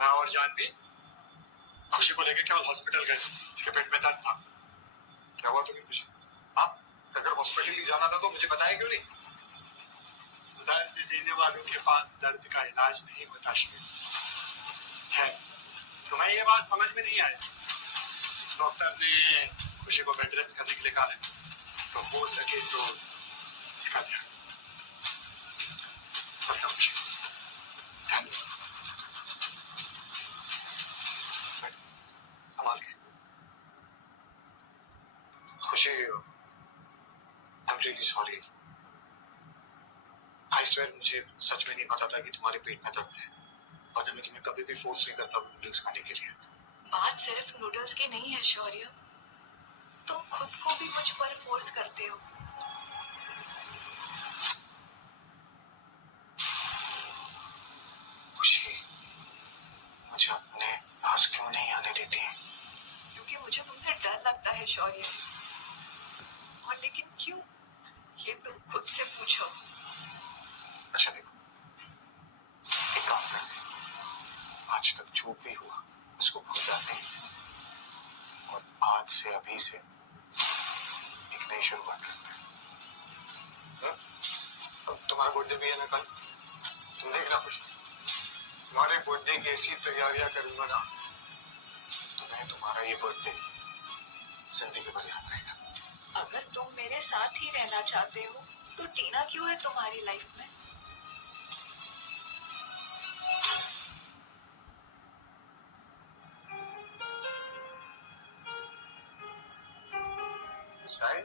मैं और जानवी खुशी को लेकर केवल हॉस्पिटल गए, इसके पेट में दर्द था। क्या हुआ तुम्हें खुशी? आप अगर हॉस्पिटल ही जाना था तो मुझे बताया क्यों नहीं? दर्द देने वालों के पास दर्द का इलाज नहीं होता है। तुम्हें ये बात समझ में नहीं आई? डॉक्टर ने खुशी को बेड रेस्ट करने के लिए कहा है, तो हो सके तो इसका ध्यान मतलब खुशी ध्यान रखो। संभाल के। खुशी, I'm really sorry. I swear मुझे सच में नहीं पता था कि तुम्हारे पेट में दर्द है, और मैं तुम्हें कभी भी फोर्स नहीं करता नूडल्स खाने के लिए। बात सिर्फ नूडल्स की नहीं है शौर्य, तुम खुद को भी मुझ पर फोर्स करते हो। खुशी, मुझे अपने पास क्यों नहीं आने देती है? क्योंकि मुझे तुमसे डर लगता है शौर्य। और लेकिन क्यों, ये तुम खुद से पूछो। अच्छा देखो, एक काम करते हैं, आज तक जो भी हुआ उसको भूल जाते हैं और आज से अभी से एक नई शुरुआत करते हैं। अब तुम तुम्हारा बर्थडे भी है ना कल, तुम देखना खुश, तुम्हारे बर्थडे की ऐसी तैयारियां करूंगा ना, तुम्हें तुम्हारा ये बर्थडे जिंदगी भर याद रहेगा। अगर तुम मेरे साथ ही रहना चाहते हो तो टीना क्यों है तुम्हारी लाइफ में? साहिल,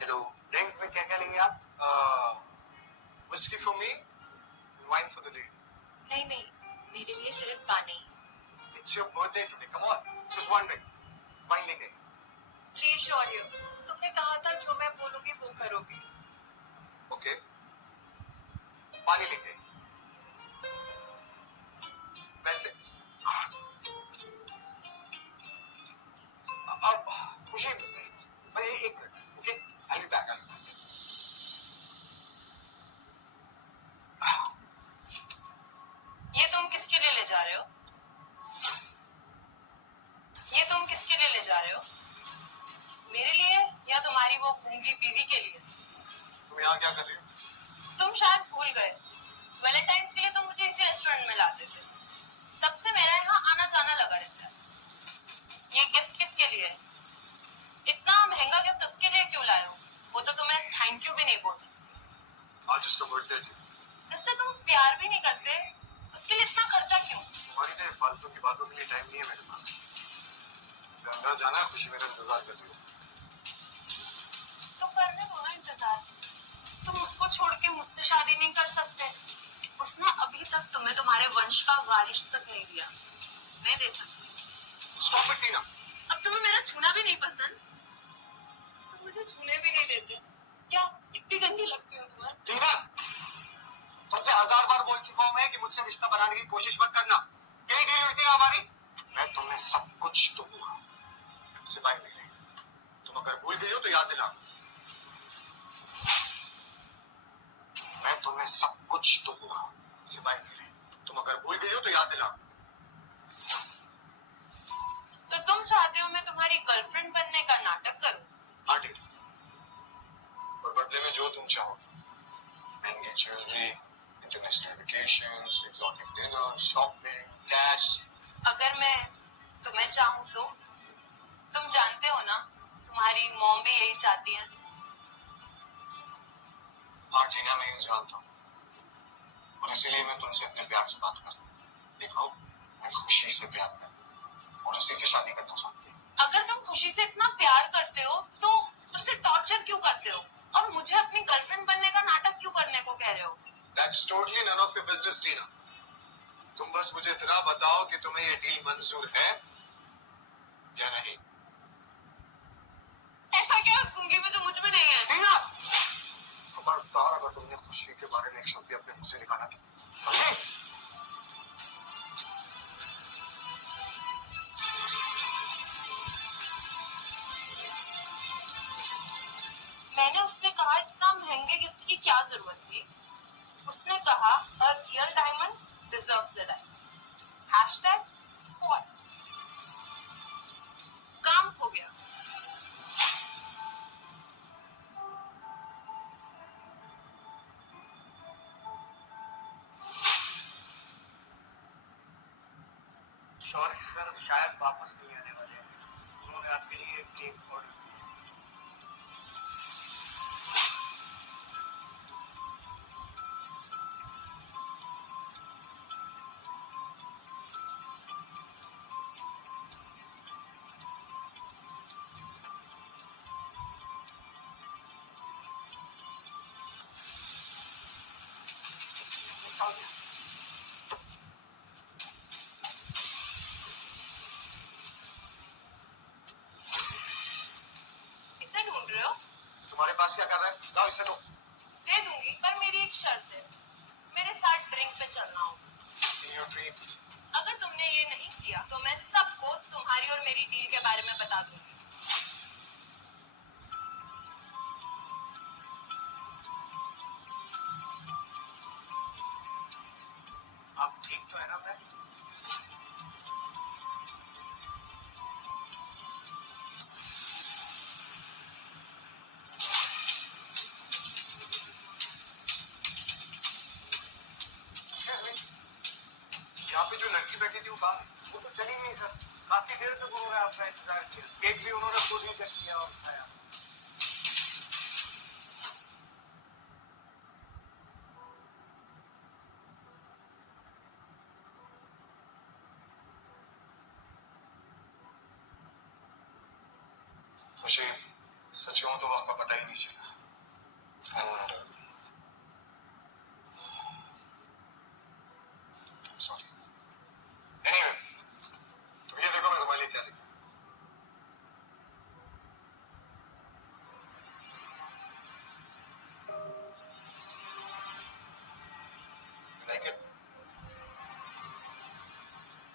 हेलो, ड्रिंक में क्या क्या लेंगे आप? Whisky for me, wine for the day. नहीं नहीं, मेरे लिए सिर्फ पानी। It's your birthday today, come on, just one drink, wine लेंगे। प्लीज शौर्य, तुमने कहा था जो मैं बोलूंगी वो करोगे। ओके, पानी लेंगे। वैसे अब खुशी, भाई एक minute, okay, I will back. ये तुम किसके लिए ले जा रहे हो? ये तुम किसके लिए ले जा रहे हो? मेरे लिए या तुम्हारी वो गूंगी बीवी के लिए? तुम यहाँ क्या कर रही हो? तुम शायद भूल गए, वैलेंटाइंस के लिए तुम मुझे इसी रेस्टोरेंट में लाते थे, तब से मेरा यहाँ आना जाना लगा रहता है। ये गिफ्ट किसके लिए है? इतना महंगा गिफ्ट उसके लिए क्यों लाए हो? वो तो तुम्हें थैंक यू भी नहीं बोल सकती। आज उसका बर्थडे है, जिससे तुम प्यार भी नहीं करते, उसके लिए इतना खर्चा क्यों? तुम्हारी ना फालतू की बातों के लिए टाइम नहीं है मेरे पास। अंदर जाना है, खुशी मेरा इंतजार कर रही हो। तो करने दो ना इंतजार। तुम उसको छोड़ के मुझसे शादी नहीं कर सकते? उसने अभी तक तुम्हें तुम्हारे वंश का वारिस तक नहीं दिया, मैं दे सकती। स्टॉप इट टीना। अब तुम्हें मेरा छूना भी नहीं पसंद, तुम मुझे छूने भी नहीं देते। क्या इतनी गंदी लगती हो तुम्हें? टीना, तुमसे 1000 बार बोल चुका हूं मैं कि मुझसे रिश्ता बनाने की कोशिश मत करना। यही डील हुई थी ना हमारी। मैं तुम्हें सब कुछ दूंगा सिवाय मेरे। तुम अगर भूल गई हो तो याद दिला। मैं तुम्हें सब कुछ दूंगा सिवाय मेरे। तुम अगर भूल गई हो तो याद दिला। तो तुम चाहते हो मैं तुम्हारी गर्लफ्रेंड बनने का नाटक करूं? हाँ टीना, और बदले में जो तुम चाहो, महंगी jewellery, international vacations, exotic dinner, shopping, cash. अगर मैं तुम्हें चाहूं तो? तुम जानते हो ना, तुम्हारी मॉम भी यही चाहती है। हाँ टीना, मैं यूं जानता हूँ और इसीलिए मैं तुमसे अपने प्यार से बात कर रहा हूँ। देखो, मैं खुशी से प्यार करता हूँ और उसी से शादी करना चाहती हूँ। अगर तुम खुशी से इतना प्यार करते हो तो उससे टॉर्चर क्यों करते हो और मुझे अपनी गर्लफ्रेंड बनने का नाटक क्यों करने को कह रहे हो? That's totally none of your business, टीना। तुम बस मुझे इतना बताओ कि तुम्हें ये डील मंजूर है या नहीं। ऐसा क्या उस गूंगी में जो मुझ में नहीं है? टीना, खबरदार अगर तुमने खुशी के बारे में एक शब्द भी अपने मुंह से निकाला तो समझे? मैंने उसने कहा इतना महंगे गिफ्ट की क्या जरूरत थी? उसने कहा a real diamond deserves a diamond. Hashtag spot. काम हो गया। शौर्य सर शायद वापस नहीं आने वाले हैं। उन्होंने आपके लिए एक केक ऑर्डर किया। इसे ढूंढ रहे हो? तुम्हारे पास क्या कर रहा है? लाओ इसे दो। दे दूंगी, पर मेरी एक शर्त है, मेरे साथ ड्रिंक पे चलना होगा। In your dreams. अगर तुमने ये नहीं किया तो मैं सबको तुम्हारी और मेरी डील के बारे में बता दूंगी। आप ठीक तो है ना? मैं तो कहा वो तो चली गई सर। काफी देर तक उन्होंने आपका इंतजार किया, केक भी उन्होंने खुद ही कट किया और खाया। खुशी, सच कहूं तो वक्त का पता ही नहीं चला। I wonder. Sorry. Anyway, तुम ये देखो मैं तुम्हारे लिए क्या लेके like it?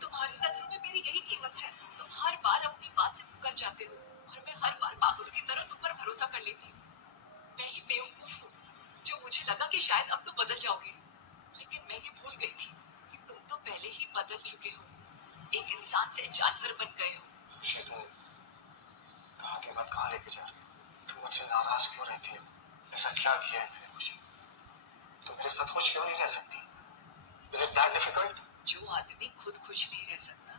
तुम्हारी नजरों में मेरी यही कीमत है। तुम हर बार अपनी बात से मुकर जाते हो और मैं हर बार पागल की तरह तुम पर भरोसा कर लेती हूँ। मैं ही बेवकूफ हूँ जो मुझे लगा कि शायद अब तो बदल जाओगे, लेकिन मैं ये भूल गई थी कि तुम तो पहले ही बदल चुके हो। एक इंसान से जानवर बन गए हो। खुशी, तुम कहाँ की बात कहाँ लेके जा रही हो? तुम मुझसे नाराज क्यों रहती हो? ऐसा क्या किया है मैंने खुशी? तुम मेरे साथ खुश क्यों नहीं रह सकती? Is it that difficult? जो आदमी खुद खुश नहीं रह सकता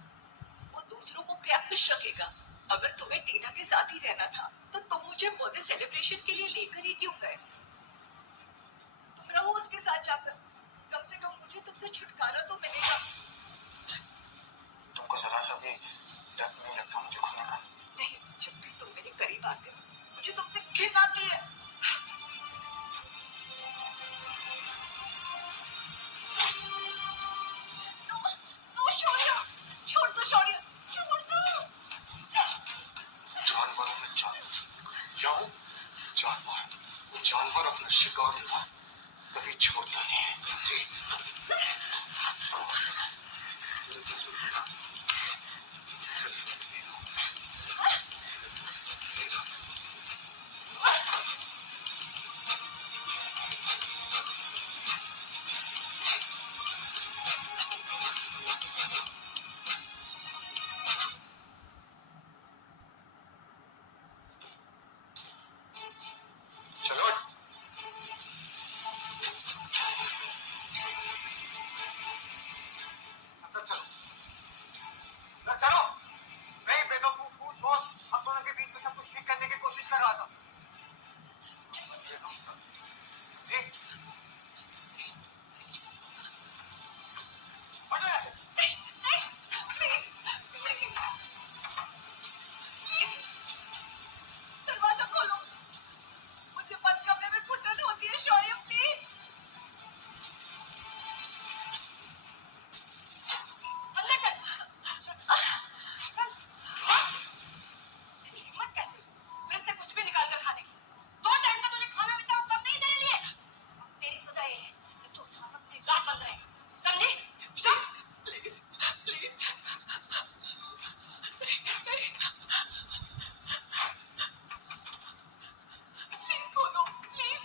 वो दूसरों को क्या खुश रखेगा? अगर तुम्हें टीना के साथ ही रहना था तो तुम मुझे बर्थडे सेलिब्रेशन के लिए लेकर ही क्यों गए? तुम रहो उसके साथ जाकर, कम से कम मुझे तुमसे छुटकारा तो मिलेगा। तुमको जरा सा भी डर नहीं लगता मुझे खोने का? नहीं, जब भी तुम मेरे करीब आते हो मुझे तुमसे घिन आती है। नो शौर्य, छोड़ दो शौर्य, छोड़ दो। जानवरों में जानवर, क्या हूँ? जानवर। जानवर अपना शिकार ना कभी छोड़ता नहीं है, समझे? सिर्फ चलो अंदर चलो, अंदर चलो। मैं ही बेवकूफ हूँ जो हम दोनों के बीच में सब कुछ ठीक करने की कोशिश कर रहा था। समझे? हटो यहाँ से। प्लीज, प्लीज, प्लीज, दरवाजा खोलो। मुझे बंद कमरे में घुटन होती है शौर्य, प्लीज। अंदर चल। तेरी हिम्मत कैसे हुई फिर से कुछ भी निकाल कर खाने की? 2 टाइम का तुझे खाना मिलता है, वो कम नहीं तेरे लिए? तेरी सजा ये है कि तू यहाँ पर पूरी रात बंद रहेगी, समझी? प्लीज, प्लीज, प्लीज, प्लीज खोलो, प्लीज।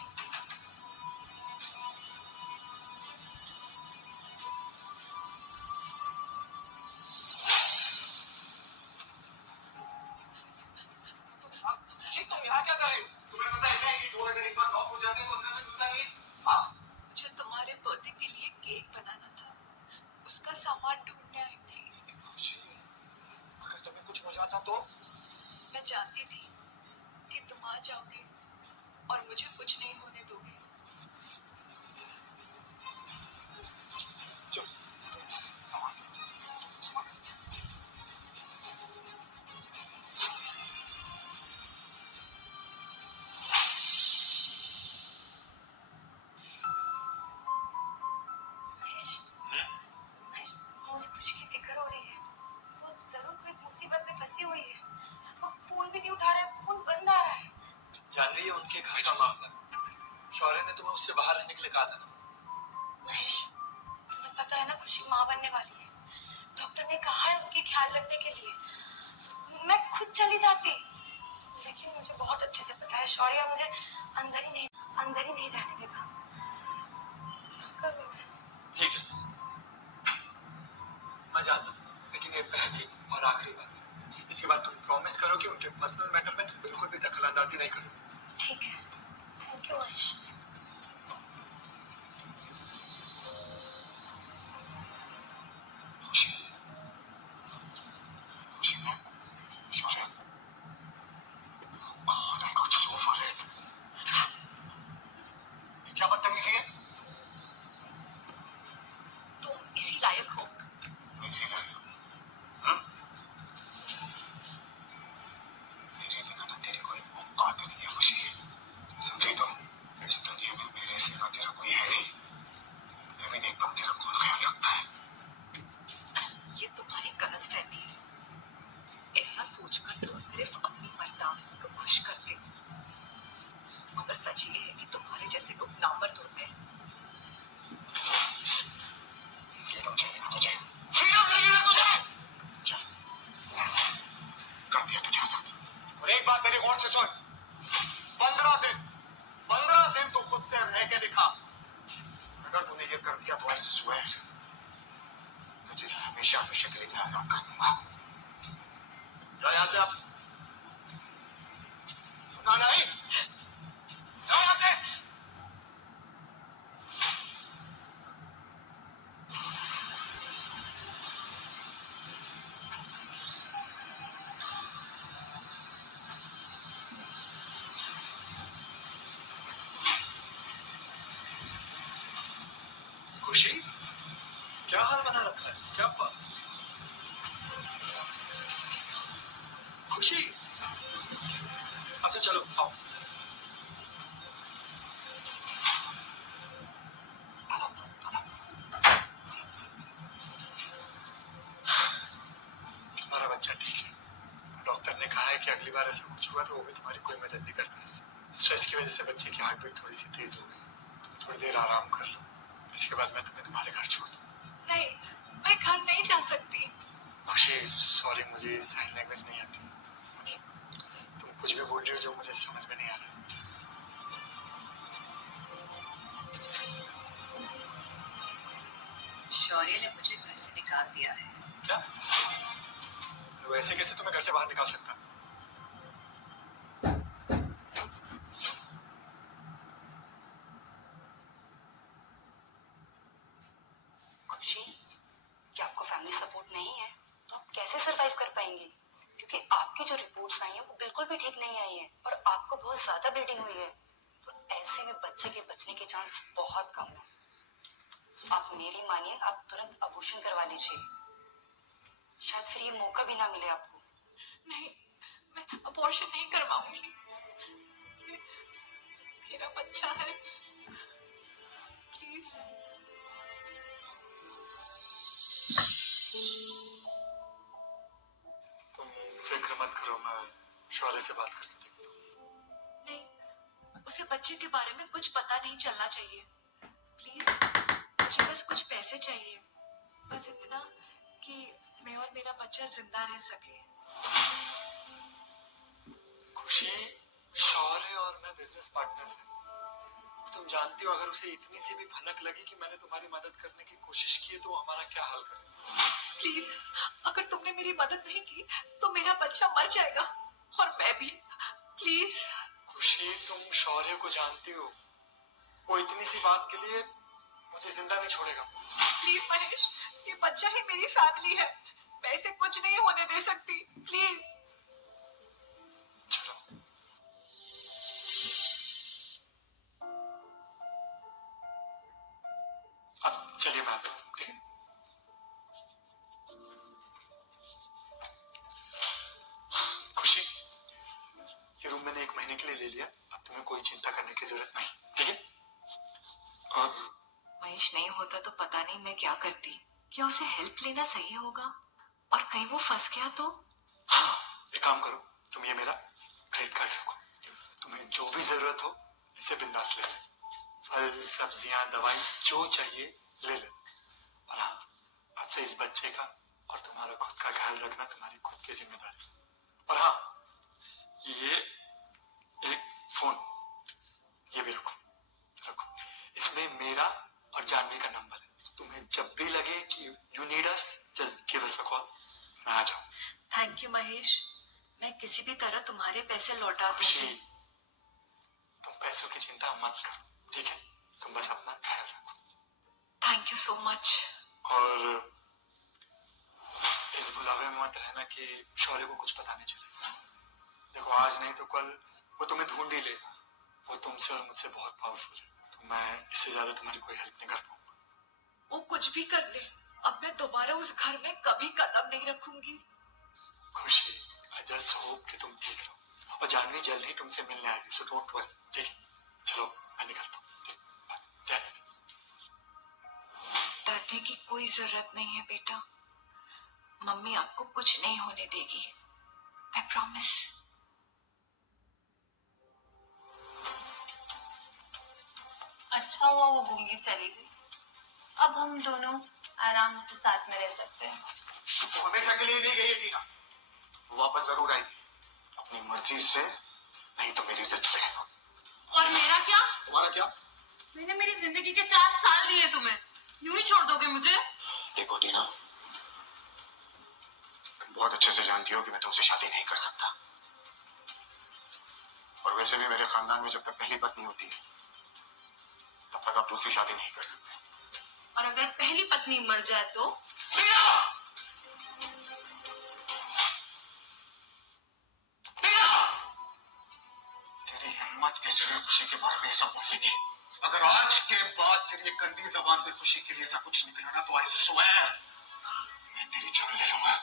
जी तुम यहाँ क्या कर रहे हो? तुम्हें पता है ना ये डोर अगर एक बार लॉक हो जाती है तो अंदर से खुलता नहीं है। हाँ? मुझे तुम्हारे बर्थडे के लिए केक बनाना था, उसका सामान ढूंढने आई थी। खुशी, अगर तुम्हें कुछ हो जाता तो? मैं जानती थी कि तुम आ जाओगे और मुझे कुछ नहीं होने दोगे। चलो, सामान महेश, महेश, मुझे कुछ की फिक्र हो रही है। वो जरूर कोई मुसीबत में फंसी हुई है। वो फोन भी नहीं उठा रहा है, फोन बंद आ रहा है। जानवी, ये उनके घर का मामला। शौर्य ने तुम्हें उससे बाहर रहने के लिए कहा था ना? महेश, तुम्हें पता है ना खुशी माँ बनने वाली है। डॉक्टर ने कहा है उसकी ख्याल रखने के लिए। मैं खुद चली जाती, लेकिन मुझे बहुत अच्छे से पता है शौर्य मुझे अंदर ही नहीं जाने देगा। क्या करूं मैं? ठीक है, मैं जानता हूँ, लेकिन ये पहली और आखिरी बात है। इसके बाद तुम प्रॉमिस करो कि उनके पर्सनल मैटर में तुम बिल्कुल भी दखलंदाजी नहीं करोगे। ठीक है, थैंक यू महेश। खुशी, इसी लगे हाँ? मेरे बिना ना तेरी कोई औकात नहीं है खुशी, समझी तो? इस दुनिया में मेरे सिवा तेरा कोई है नहीं। मैं भी देखता हूँ तेरा कौन ख्याल रखता है। ये तुम्हारी गलतफहमी है। ऐसा सोचकर तुम सिर्फ अपनी मर्दानगी को खुश करते हो, मगर सच ये है कि तुम्हारे जैसे लोग नामर्द होते हैं। फ्रीडम चाहिए ना तुझे? फ्रीडम चाहिए ना तुझे? चल कर दिया तुझे आजाद। और एक बात मेरी गौर से सुन, 15 दिन तो खुद से रह के दिखा। अगर तूने ये कर दिया तो आई स्वेयर तुझे हमेशा हमेशा के लिए मैं आजाद कर दूंगा। जाओ यहाँ से आप। सुना नहीं? जाओ यहाँ से। खुशी, क्या हाल बना रखा है? क्या बात? खुशी, अच्छा चलो आओ। आराम से, आराम से, आराम से। तुम्हारा बच्चा ठीक है। डॉक्टर ने कहा है कि अगली बार ऐसा कुछ हुआ तो वो भी तुम्हारी कोई मदद नहीं कर पाएगी। स्ट्रेस की वजह से बच्चे की हार्ट बीट थोड़ी सी तेज हो गई। तुम थोड़ी देर आराम कर लो, इसके बाद मैं तुम्हें तुम्हारे घर छोड़ दूँ। नहीं, मैं घर नहीं जा सकती। खुशी, सॉरी, मुझे साइन लैंग्वेज नहीं आती। तुम कुछ भी बोल रही हो जो मुझे समझ में नहीं आ रहा। शौर्य ने मुझे घर से निकाल दिया है। क्या? तो ऐसे कैसे तुम्हें घर से बाहर निकाल सकता? खुशी, क्या आपको फैमिली सपोर्ट नहीं है तो आप कैसे सरवाइव कर पाएंगे? क्योंकि आपकी जो रिपोर्ट्स आई हैं वो बिल्कुल भी ठीक नहीं आई है और आपको बहुत ज्यादा ब्लीडिंग हुई है। तो ऐसे में बच्चे के बचने के चांस बहुत कम है। आप मेरी मानिए, आप तुरंत अबॉर्शन करवा लीजिए, शायद फिर ये मौका भी ना मिले आपको। नहीं, मैं अबॉर्शन नहीं करवाऊंगी। मेरा बच्चा है, प्लीज। तुम फिक्र मत करो, मैं शौर्य से बात करके देखता हूँ। नहीं, उसे बच्चे के बारे में कुछ पता नहीं चलना चाहिए। प्लीज, मुझे बस कुछ पैसे चाहिए, बस इतना कि मैं और मेरा बच्चा जिंदा रह सके। खुशी, शौर्य और मैं बिजनेस पार्टनर्स हैं। तुम जानती हो अगर उसे इतनी सी भी भनक लगी कि मैंने तुम्हारी मदद करने की कोशिश की है तो वो हमारा क्या हाल करेगा? प्लीज, अगर तुमने मेरी मदद नहीं की तो मेरा बच्चा मर जाएगा और मैं भी। प्लीज। खुशी, तुम शौर्य को जानती हो, वो इतनी सी बात के लिए मुझे जिंदा नहीं छोड़ेगा। प्लीज महेश, ये बच्चा ही मेरी फैमिली है, मैं इसे कुछ नहीं होने दे सकती। प्लीज। चलो। अब चलिए मैं आता हूँ, ठीक है? खुशी, ये रूम मैंने 1 महीने के लिए ले लिया, अब तुम्हें कोई चिंता करने की जरूरत नहीं, ठीक है? और महेश नहीं होता तो पता नहीं मैं क्या करती। क्या उसे हेल्प लेना सही होगा? और कहीं वो फंस गया तो? हाँ, एक काम करो, तुम ये मेरा क्रेडिट कार्ड रखो, तुम्हें जो भी जरूरत हो इसे बिंदास ले ले। फल, सब्जियां, दवाई जो चाहिए ले ले। और हाँ, अब से इस बच्चे का और तुम्हारा खुद का ख्याल रखना तुम्हारी खुद की जिम्मेदारी। और हाँ, ये एक फोन, ये भी रखो, रखो। इसमें मेरा और जानवी का नंबर है। तुम्हें जब भी लगे कि you need us, just give us a call, मैं आ जाऊं। थैंक यू महेश, मैं किसी भी तरह तुम्हारे पैसे लौटा खुशी, दूंगी। तुम पैसों की चिंता मत करो, ठीक है? तुम बस अपना ख्याल रखो। Thank you so much. और इस बुलावे में मत रहना कि शौर्य को कुछ पता नहीं चलेगा। देखो, आज नहीं तो कल वो तुम्हें ढूंढ ही लेगा। वो तुमसे और मुझसे बहुत पावरफुल है, तो मैं इससे ज्यादा तुम्हारी कोई हेल्प नहीं कर पाऊंगा। वो कुछ भी कर ले, अब मैं दोबारा तुम्हारे उस घर में कभी कदम नहीं रखूंगी। खुशी, आई जस्ट होप कि तुम ठीक रहो और जानवी जल्द ही तुमसे मिलने आएगी, सो डोंट वरी। ठीक है, चलो मैं निकलता हूँ। ठीक, बाय, ध्यान रखना। डरने की कोई जरूरत नहीं है बेटा, मम्मी आपको कुछ नहीं होने देगी, आई प्रॉमिस। अच्छा हुआ वो गूंगी चली गई, अब हम दोनों आराम से साथ में रह सकते हैं। वो हमेशा के लिए नहीं गई है टीना, वो वापस जरूर आएगी, अपनी मर्जी से, नहीं तो मेरी जिद से। और मेरा क्या? तुम्हारा क्या? मैंने मेरी जिंदगी के 4 साल दिए तुम्हें, यूं ही छोड़ दोगे मुझे? देखो टीना, तुम बहुत अच्छे से जानती हो कि मैं तुमसे शादी नहीं कर सकता, और वैसे भी मेरे खानदान में जब तक पहली पत्नी होती है तब तक आप दूसरी शादी नहीं कर सकते। और अगर पहली पत्नी मर जाए तो? तेरी हिम्मत कैसे हुई खुशी के बारे में ये सब बोलने की? अगर आज के बाद तेरी गंदी जबान से खुशी के लिए ऐसा कुछ निकला ना तो आई स्वेयर मैं तेरी जान ले लूंगा।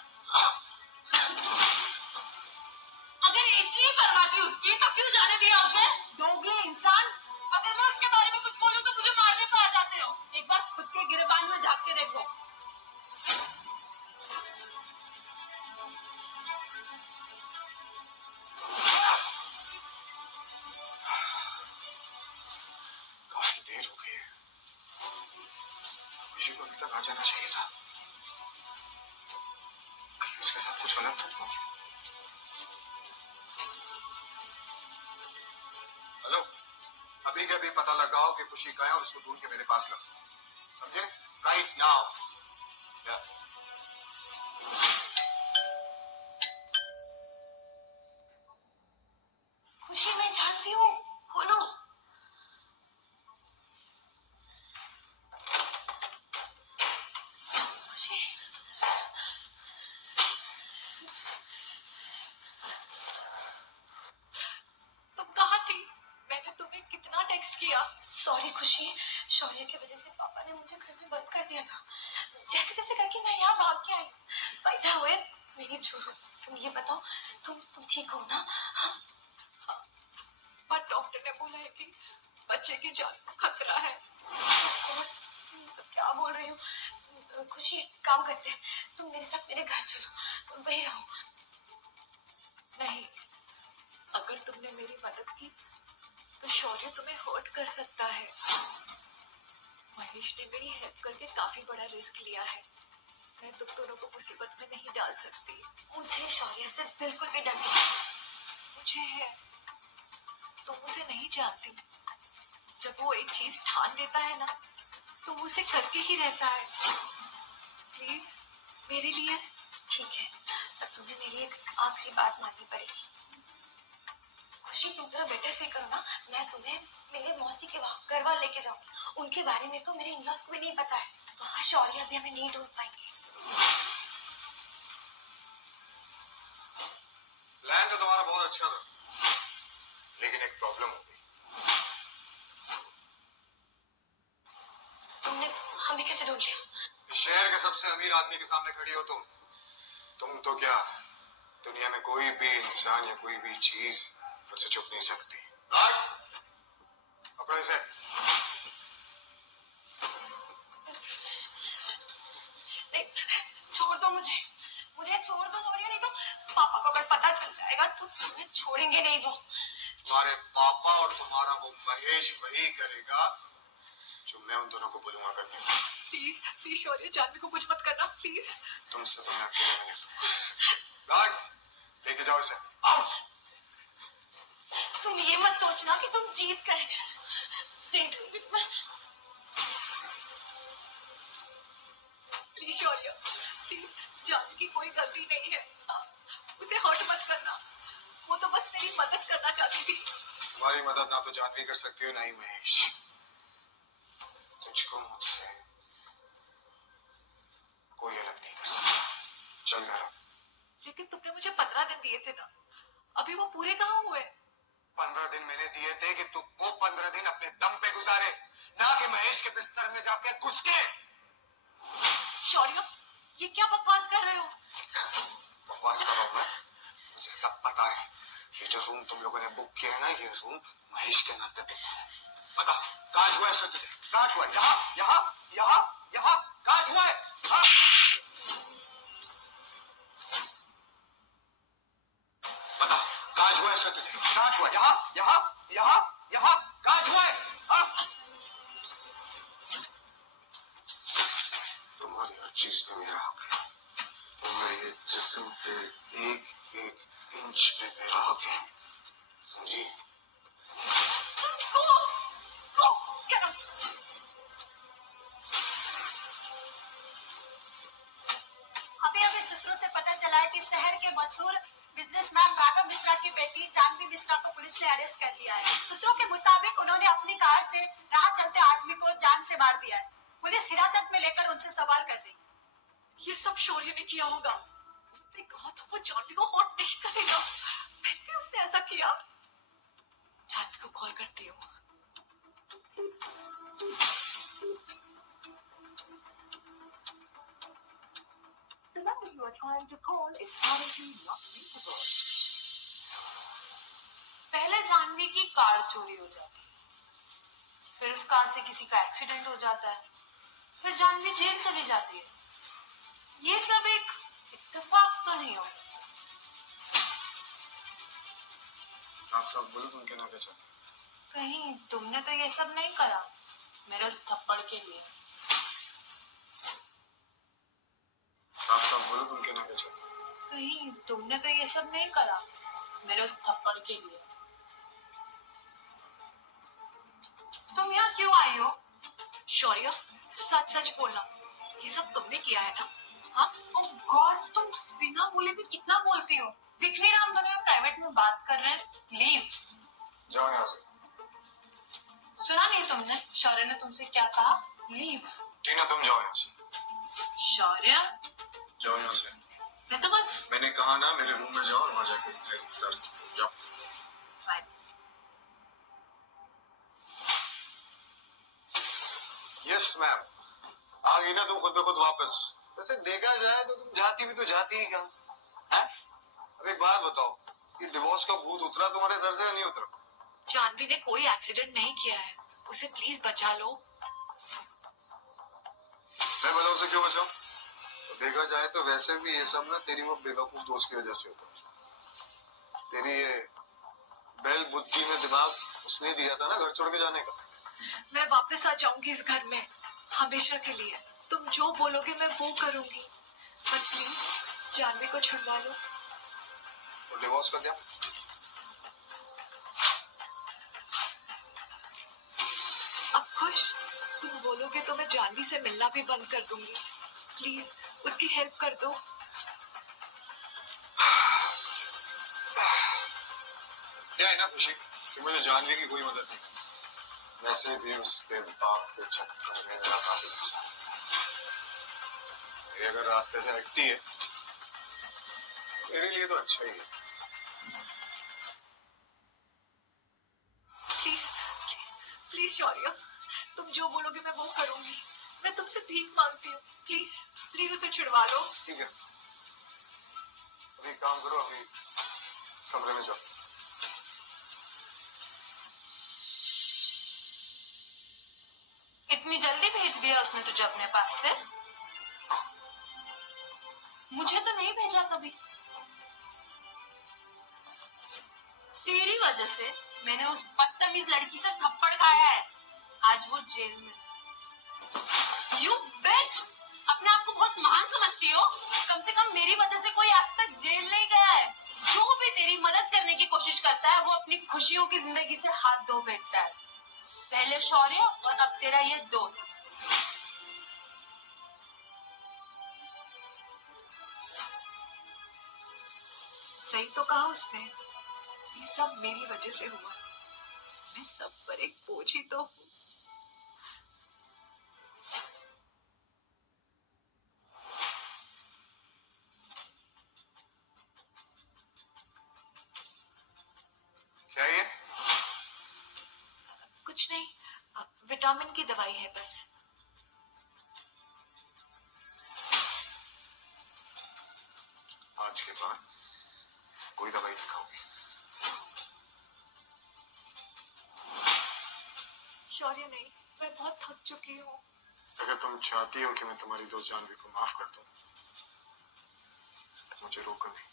अगर इतनी परवाह थी उसकी तो क्यों जाने दिया उसे? दोगले इंसान, अगर मैं उसके बारे में कुछ बोलूं तो मुझे मारने पे आ जाते हो। एक बार खुद के गिरबान में झांक के देखो। काफी देर हो गई है, खुशी को अभी तक आ जाना चाहिए था, कहीं उसके साथ कुछ गलत तो नहीं हो गया। हेलो, अभी के अभी पता लगाओ कि खुशी कहाँ है और उसको ढूंढ के मेरे पास लाओ, समझे? Right now. खुशी मैं जानती हूँ, खोलो। खुशी, तुम कहाँ थी? मैंने तुम्हें कितना टेक्स्ट किया। सॉरी खुशी, शौर्य की वजह से पापा ने मुझे घर में बंद कर दिया था। जैसे तैसे करके मैं यहाँ भाग के आई। फायदा हुए मेरी छोड़ो, तुम ये बताओ, तुम ठीक हो ना? हाँ, पर डॉक्टर ने बोला है कि बच्चे की जान को खतरा है। और तुम सब क्या बोल रही हो? खुशी काम करते हैं, तुम मेरे साथ मेरे घर चलो, वही रहो। नहीं, अगर तुमने मेरी मदद की तो शौर्य तुम्हें हर्ट कर सकता है। महेश ने मेरी हेल्प करके काफी बड़ा रिस्क लिया है, मैं तुम दोनों को मुसीबत में नहीं डाल सकती। मुझे शौर्य से बिल्कुल भी डर नहीं। मुझे है, तुम उसे नहीं जानती, जब वो एक चीज ठान लेता है ना तो वो उसे करके ही रहता है। प्लीज मेरे लिए। ठीक है, अब तुम्हें मेरी एक आखिरी बात माननी पड़ेगी। खुशी तुम थोड़ा बेटर फील करो ना, मैं तुम्हें मेरे मौसी के वहाँ गढ़वाल लेके जाऊंगी। उनके बारे में तो मेरे इन-लॉज को भी नहीं पता है, वहाँ शौर्य भी हमें नहीं ढूंढ पाएंगे। प्लान तो तुम्हारा बहुत अच्छा था, लेकिन एक प्रॉब्लम हो गई। तुमने हमें कैसे ढूंढ लिया? शहर के सबसे अमीर आदमी के सामने खड़ी हो तुम तो क्या दुनिया में कोई भी इंसान या कोई भी चीज मुझसे छुप नहीं सकती। गार्ड्स, पकड़ो इसे। छोड़ दो मुझे छोड़ दो शौर्य, नहीं तो पापा को अगर पता चल जाएगा तो तुम्हें छोड़ेंगे नहीं वो। तुम्हारे पापा और तुम्हारा वो महेश वही करेगा जो मैं उन दोनों को बोलूंगा करने को। प्लीज प्लीज शौर्य, जानवी को कुछ मत करना प्लीज। तुमसे तो मैं अकेले में निकलूंगा। गार्ड्स, लेके जाओ इसे। आओ। तुम ये मत सोचना कि तुम जीत गए, नहीं दूंगी तुम्हें। प्लीज शौर्य, प्लीज, जानवी की कोई गलती नहीं है, उसे हर्ट मत करना, वो तो बस मेरी मदद करना चाहती थी। तुम्हारी मदद ना तो जानवी कर सकती हो ना ही महेश। तुझको मुझसे कोई अलग नहीं कर सकता। चल घर। लेकिन तुमने मुझे 15 दिन दिए थे ना, अभी वो पूरे कहाँ हुए? 15 दिन मैंने दिए थे कि तू वो 15 दिन अपने दम पे गुजारे, ना कि महेश के बिस्तर में जाके घुस के। शौर्य, ये क्या बकवास कर रहे हो? बकवास कर रहा हूँ मैं? मुझे सब पता है। ये जो रूम तुम लोगों ने बुक किया है ना, ये रूम महेश के नाम पे बुक है। बता कहाँ हुआ है तुझे? कहाँ हुआ है? यहाँ यहाँ यहाँ यहाँ कहाँ हुआ है? हाँ? बता कहाँ हुआ है तुझे? कहाँ हुआ है? यहाँ यहाँ यहाँ यहाँ कहाँ हुआ है? हाँ? तुम्हारी हर चीज पे मेरा हक है। तुम्हारे जिस्म पे एक एक इंच पे मेरा हक है, समझी? Go, get up. अभी सूत्रों से पता चला है कि शहर के मशहूर बिजनेसमैन राघव मिश्रा की बेटी जानवी मिश्रा को पुलिस ने अरेस्ट कर लिया है। सूत्रों के मुताबिक उन्होंने अपनी कार से राह चलते आदमी को जान से मार दिया है। पुलिस हिरासत में लेकर उनसे सवाल कर रही है। ये सब शौर्य ने किया होगा। उसने कहा था वो जानवी को हॉट नहीं करेगा, फिर भी उसने ऐसा किया। जानवी को कॉल करती हूँ। The number you are trying to call is currently not reachable. पहले जानवी की कार चोरी हो जाती है, फिर उस कार से किसी का एक्सीडेंट हो जाता है, फिर जानवी जेल चली जाती है। ये सब एक इत्तेफाक तो नहीं हो सकता। साफ साफ बोलो तुम कहना क्या चाहते हो? कहीं तुमने तो ये सब नहीं करा मेरे उस थप्पड़ के लिए? साफ साफ बोलो तुम कहना क्या चाहते हो? कहीं तुमने तो ये सब नहीं करा मेरे उस थप्पड़ के लिए? तुम यहाँ क्यों आई हो? शौर्य सच सच बोलना, ये सब तुमने किया है ना? हाँ? ओह गॉड, तुम बिना बोले भी कितना बोलती हो। दिख नहीं रहा हम दोनों प्राइवेट में बात कर रहे हैं? लीव। जाओ यहाँ से। सुना नहीं तुमने शौर्य ने तुमसे क्या कहा? लीव। टीना तुम जाओ यहाँ से। शौर्य जाओ यहाँ से। मैं तो बस मैंने कहा ना मेरे रूम में जाओ और वहां जाके सर जाओ। फाइन। Yes ma'am. आ गई ना तुम खुद ब खुद वापस। वैसे देखा जाए तो तुम जाती भी तो जाती ही कहाँ है? अब एक बात बताओ, ये डिवोर्स का भूत उतरा तुम्हारे सर से या नहीं उतरा? जानवी ने कोई एक्सीडेंट नहीं किया है, उसे प्लीज बचा लो। मैं बताऊं से क्यों बचाऊं? तो देखा जाए तो वैसे भी ये सब ना तेरी वो बेवकूफ दोस्त की वजह से होता है। तेरी ये बैल बुद्धि में दिमाग उसने दिया था ना घर छोड़ के जाने का। मैं वापस आ जाऊंगी इस घर में हमेशा के लिए। तुम जो बोलोगे मैं वो करूंगी, पर प्लीज जानवी को छुड़वा लो। तो डिवोर्स का क्या? अब खुश? तुम बोलोगे तो मैं जानवी से मिलना भी बंद कर दूंगी। प्लीज उसकी हेल्प कर दो। क्या है ना खुशी कि मुझे जानवी की कोई मदद नहीं। वैसे भी उसके बाप के चक्कर में मेरा काफी नुकसान। ये अगर रास्ते से हटती है मेरे लिए तो अच्छा ही है। प्लीज प्लीज प्लीज शौर्य, तुम जो बोलोगे मैं वो करूंगी। मैं तुमसे भीख मांगती हूँ, प्लीज प्लीज उसे छुड़वा लो। ठीक है, अभी काम करो, अभी कमरे में जाओ। इतनी जल्दी भेज दिया उसने तुझे अपने पास से? मुझे तो नहीं भेजा कभी। तेरी वजह से मैंने उस बदतमीज लड़की से थप्पड़ खाया है। आज वो जेल में। यू बिच! अपने आप को बहुत महान समझती हो? कम से कम मेरी वजह से कोई आज तक जेल नहीं गया है। जो भी तेरी मदद करने की कोशिश करता है वो अपनी खुशियों की जिंदगी से हाथ धो बैठता है। पहले शौर्य और अब तेरा ये दोस्त। सही तो कहा उसने, ये सब मेरी वजह से हुआ। मैं सब पर एक बोझ ही तो हूँ। क्या ये? कुछ नहीं, विटामिन की दवाई है बस। आज के बाद कोई दवाई नहीं खाओगी। शौर्य नहीं, मैं बहुत थक चुकी हूँ। अगर तुम चाहती हो कि मैं तुम्हारी दोस्त जानवी को माफ कर दूं, तो मुझे रोको नहीं।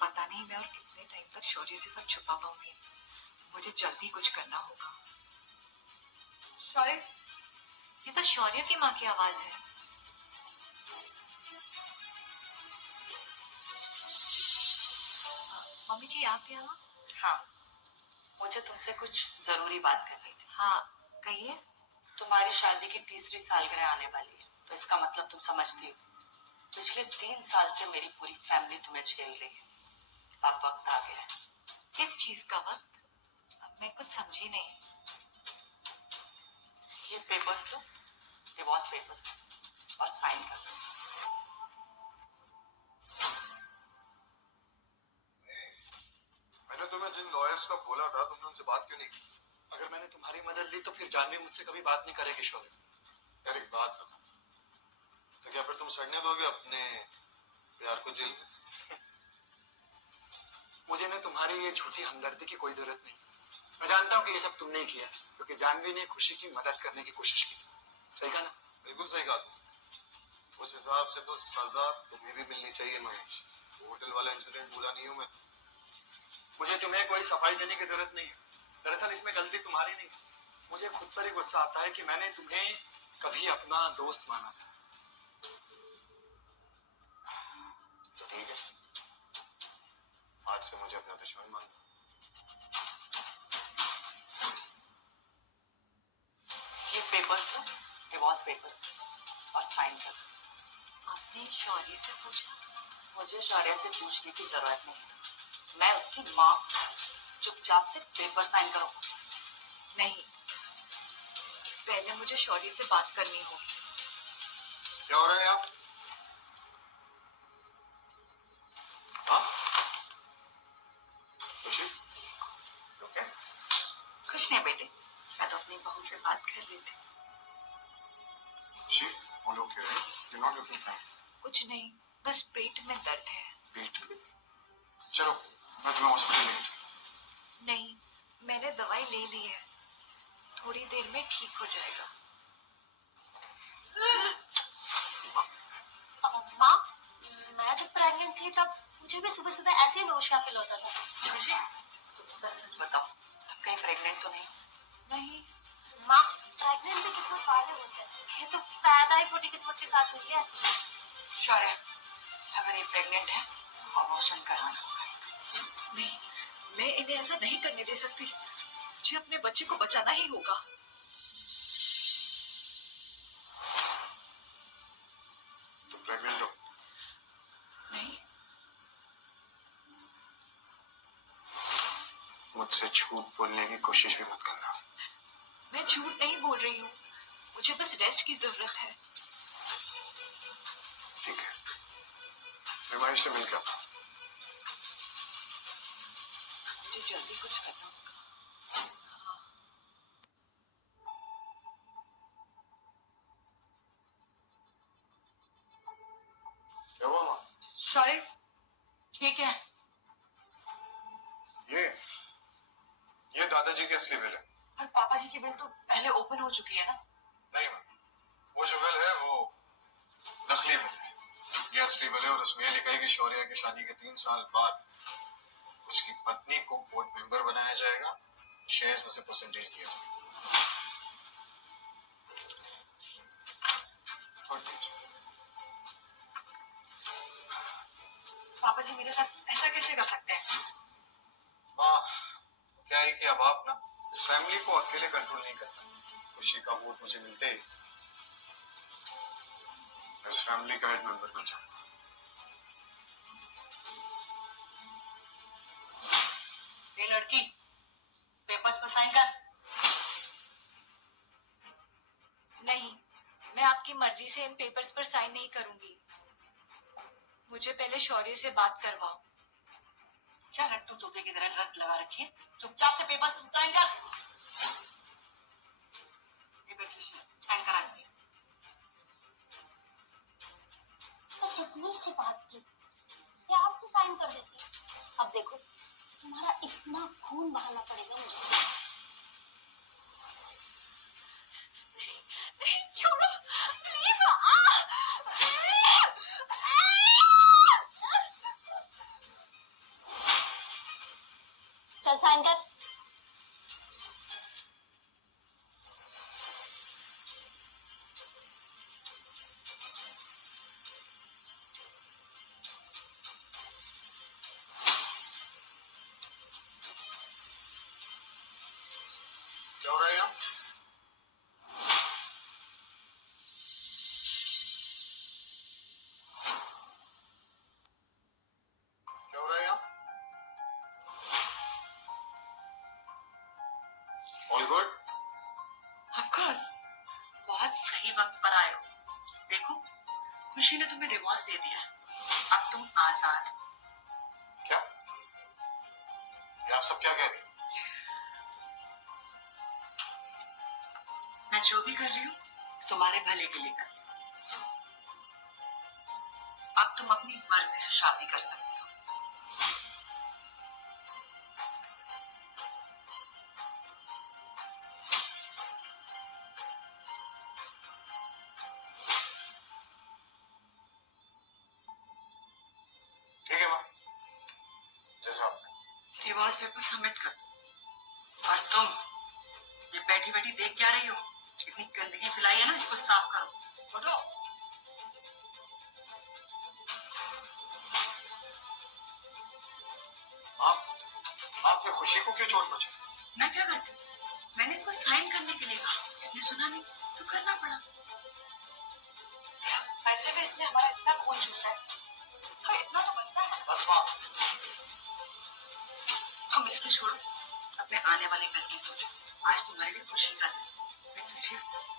पता नहीं मैं और कितने टाइम तक शौर्य से सब छुपा पाऊंगी। मुझे जल्दी कुछ करना होगा। शौर्य, ये तो शौर्य की माँ की आवाज है। मम्मी जी आप यहाँ? हाँ, मुझे तुमसे कुछ जरूरी बात करनी थी। हाँ कहिए। तुम्हारी शादी की 3री सालगिरह आने वाली है, तो इसका मतलब तुम समझती हो। पिछले 3 साल से मेरी पूरी फैमिली तुम्हें झेल रही है। अब वक्त आ गया है। किस चीज का वक्त? मैं कुछ समझी नहीं। ये पेपर्स लो, डिवोर्स पेपर्स लो और साइन कर दो। मैंने तुम्हें जिन लॉयर्स का बोला था, तुमने उनसे बात क्यों नहीं की? अगर मैंने तुम्हारी मदद ली तो फिर जानवी मुझसे कभी बात नहीं करेगी शौर्य। यार एक बात बता, तो क्या फिर तुम सड़ने दोगे अपने प्यार को जेल में? मुझे ना तुम्हारी ये झूठी हमदर्दी की कोई जरूरत नहीं। मैं जानता हूँ कि ये सब तुमने ही किया, क्योंकि जानवी ने खुशी की मदद करने की कोशिश की। सही कहा ना? बिल्कुल सही कहा। उस हिसाब से तो सजा तुम्हें भी मिलनी चाहिए महेश। होटल वाला इंसिडेंट भूला नहीं हूं मैं। मुझे तुम्हें कोई सफाई देने की जरूरत नहीं है। दरअसल इसमें गलती तुम्हारी नहीं। मुझे खुद पर ही गुस्सा आता है कि मैंने तुम्हें कभी अपना दोस्त माना था। तो ठीक है, आज से मुझे अपना दुश्मन मान लो। ये पेपर्स लो, डिवोर्स पेपर्स और साइन कर दो। आपने शौर्य से पूछा? मुझे शौर्य से पूछने की जरूरत नहीं। मैं उसकी माँ। चुपचाप से पेपर साइन करो। नहीं, पहले मुझे शौर्य से बात करनी होगी। क्या हो रहा है यहाँ? हाँ? खुशी? ओके? कुछ नहीं बेटे, मैं तो अपनी बहू से बात कर रही थी। जी, all okay, right? You're not looking fine. कुछ नहीं, बस पेट में दर्द है। पेट? चलो, मैं तुम्हें हॉस्पिटल लेके चलूं। नहीं, मैंने दवाई ले ली है, थोड़ी देर में ठीक हो जाएगा। माँ, मैं जब प्रेग्नेंट थी तब मुझे भी सुबह सुबह ऐसे ही नौशिया फील होता था। खुशी, तुम सच सच बताओ, तुम कहीं प्रेग्नेंट तो नहीं? नहीं। माँ, प्रेग्नेंट भी किस्मत वाले होते हैं। ये तो पैदा ही फूटी किस्मत के साथ हुई है। शौर्य, अगर ये प्रेग्नेंट है तो अबॉर्शन कराना होगा इसका। नहीं, मैं इन्हें ऐसा नहीं करने दे सकती। मुझे अपने बच्चे को बचाना ही होगा। तुम प्रेग्नेंट हो? नहीं। मुझसे झूठ बोलने की कोशिश भी मत करना। मैं झूठ नहीं बोल रही हूँ, मुझे बस रेस्ट की जरूरत है। ठीक है, मैं महेश से मिलकर आता हूं। मुझे जल्दी कुछ करना होगा। क्या हुआ माँ? शौर्य, ठीक है। ये दादाजी की असली बिल है। पर पापा जी की बिल तो पहले ओपन हो चुकी है ना? नहीं माँ, वो जो बिल है वो नकली बिल है। ये असली बिल है और उसमें यह लिखा है कि शौर्य की शादी के 3 साल बाद उसकी पत्नी को बोर्ड मेंबर बनाया जाएगा, शेयर्स में से परसेंटेज दिया जाएगा। पापा जी मेरे साथ ऐसा कैसे कर सकते हैं? माँ, क्या है कि अब आप ना इस फैमिली को अकेले कंट्रोल नहीं करता। खुशी का वोट मुझे मिलते ही मैं इस फैमिली का हेड मेंबर बन जाऊंगा। ये लड़की पेपर्स पर साइन कर। नहीं, मैं आपकी मर्जी से इन पेपर्स पर साइन नहीं करूंगी। मुझे पहले शौर्य से बात करवाओ। क्या रट्टू तोते की तरह रट लगा रखी है? चुपचाप से पेपर्स पर साइन कर। ये पेटिशन साइन करा इससे। तो सुकून से बात की, प्यार से साइन कर देती। अब देखो, तुम्हारा इतना खून बहाना पड़ेगा मुझे। छोड़ो प्लीज। चल साइन कर। क्या हो रहा है यहाँ? क्या हो रहा है यहाँ? All good? ऑफ कोर्स, बहुत सही वक्त पर आए हो। देखो, खुशी ने तुम्हें डिवोर्स दे दिया है। अब तुम आजाद। क्या? ये आप सब क्या कह रहे हैं? मैं जो भी कर रही हूँ तुम्हारे भले के लिए कर रही हूँ। अब तुम अपनी मर्जी से शादी कर सकते हो। ठीक है माँ, जैसा आप डिवोर्स पेपर सबमिट कर दो। और तुम ये बैठी बैठी देख क्या रही हो? इतनी गंदगी फैलाई है ना, इसको साफ करो। उठो। आपने खुशी को क्यों चोट पहुंचाई? मैं क्या करती? मैंने इसको साइन करने के लिए कहा, इसने सुना नहीं तो करना पड़ा। वैसे भी इसने हमारा इतना खून चूसा है, तो इतना तो बनता है। बस माँ, तुम इसकी छोड़ो, अपने आने वाले कल की सोचो। आज तुम्हारे लिए खुशी का दिन।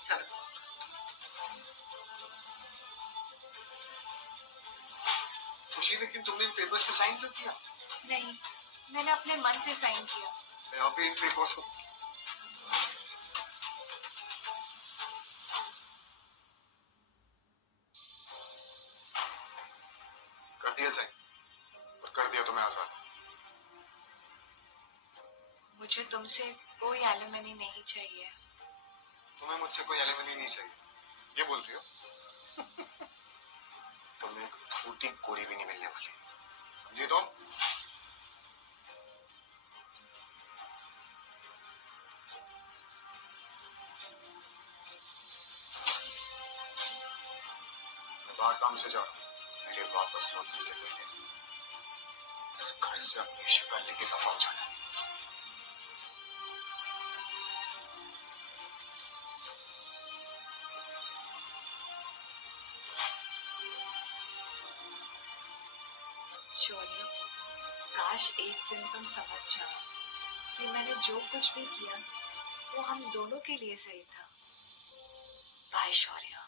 चलो। खुशी, लेकिन तुमने इन पेपर्स पे साइन क्यों किया? नहीं, मैंने अपने मन से साइन किया। मैं अभी इन पेपर्स को कर दिया साइन, और कर दिया तो मैं आजाद। मुझे तुमसे कोई एलिमनी नहीं चाहिए। तुम्हें मुझसे कोई एलिमनी नहीं चाहिए, ये बोल रही हो? तुम्हें एक फूटी कोरी भी नहीं मिलने वाली, समझे तुम? मैं बाहर काम से जा रहा हूं। मेरे वापस लौटने से पहले इस घर से अपनी शक्ल लेके दफा हो जाना। शौर्य, काश एक दिन तुम समझ जाओ कि मैंने जो कुछ भी किया वो हम दोनों के लिए सही था। बाय शौर्य।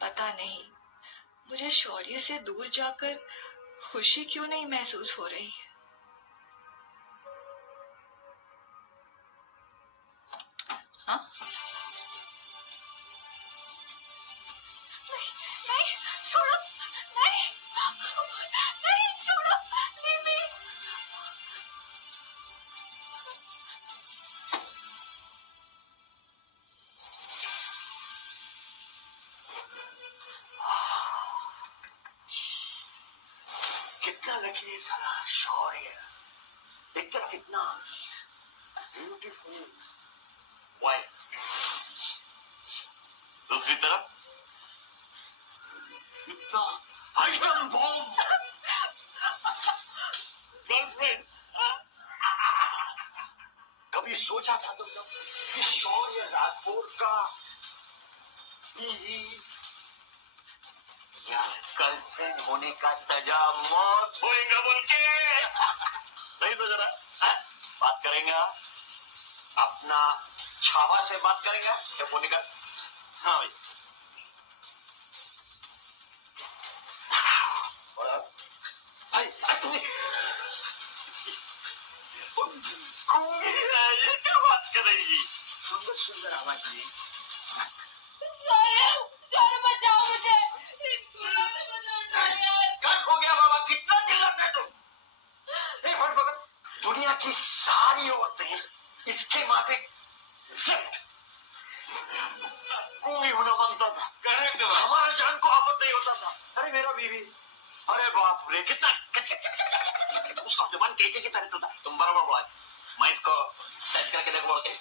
पता नहीं मुझे शौर्य से दूर जाकर खुशी क्यों नहीं महसूस हो रही। हाँ? नहीं, छोड़ो, नहीं, नहीं, छोड़ो, leave me। कितना लकी है साला शौर्य, एक तरफ इतना ब्यूटीफुल वाइफ, दूसरी तरफ इतना आइटम बॉम्ब गर्लफ्रेंड। सोचा था तुम लोग कि शौर्य राठौर का बीवी या गर्लफ्रेंड होने का सजा मौत होएगा बोल के नहीं तो जरा बात करेंगे अपना छावा से बात करेंगे क्या होने का। हाँ भाई गूंगी है ये क्या बात करेगी। सुंदर सुंदर आवाज में शौर्य बचाओ मुझे, इस गुंडों ने मुझे उठाया। कट हो गया बाबा, कितना चिल्लाते हैं तुम। दुनिया की सारी औरतें इसके माथे गूंगी होना मांगता था। करेक्ट, हमारे जान को आफत नहीं होता था। अरे मेरा बीवी, अरे बाप रे कितना उसका जबान कैसे की तरह था। तुम बराबर बोला, मैं इसको सर्च करके देखो बोल के।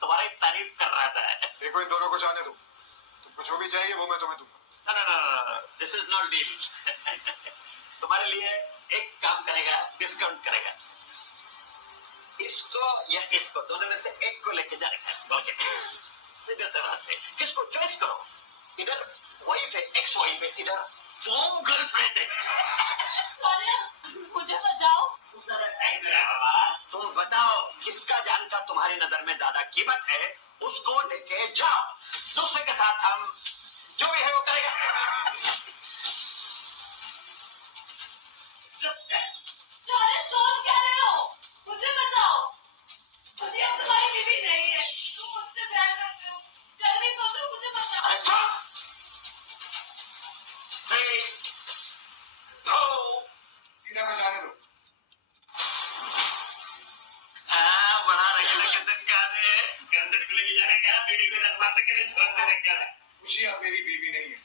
तुम्हारी तारीफ कर रहा था। देखो इन दोनों को जाने दो, तुमको जो भी चाहिए वो मैं तुम्हें दूंगा। ना दिस इज नॉट डील। तुम्हारे लिए एक काम करेगा, डिस्काउंट करेगा। इसको या इसको दोनों में से एक को लेके जाने का बोल के सीधे से बात है। किसको चॉइस करो, इधर वाइफ है, एक्स वाइफ है, इधर होम गर्लफ्रेंड है। मुझे बचाओ। टाइम लगा बाबा, तुम बताओ किसका जान का तुम्हारी नजर में ज्यादा कीमत है, उसको लेके जाओ। दूसरे के साथ हम जो भी है वो करेगा। सोच क्या रहे हो? मुझे बचाओ, मुझे अब तुम्हारी बीवी नहीं है, तुम मुझसे प्यार करते हो, जल्दी सोचो, मुझे बचाओ। टीना को जाने दो। बड़ा रखने किस्म का है, गंदर को लेके जाएगा, बीवी को नजर के लिए छोड़ देगा। खुशी अब मेरी बीवी नहीं है।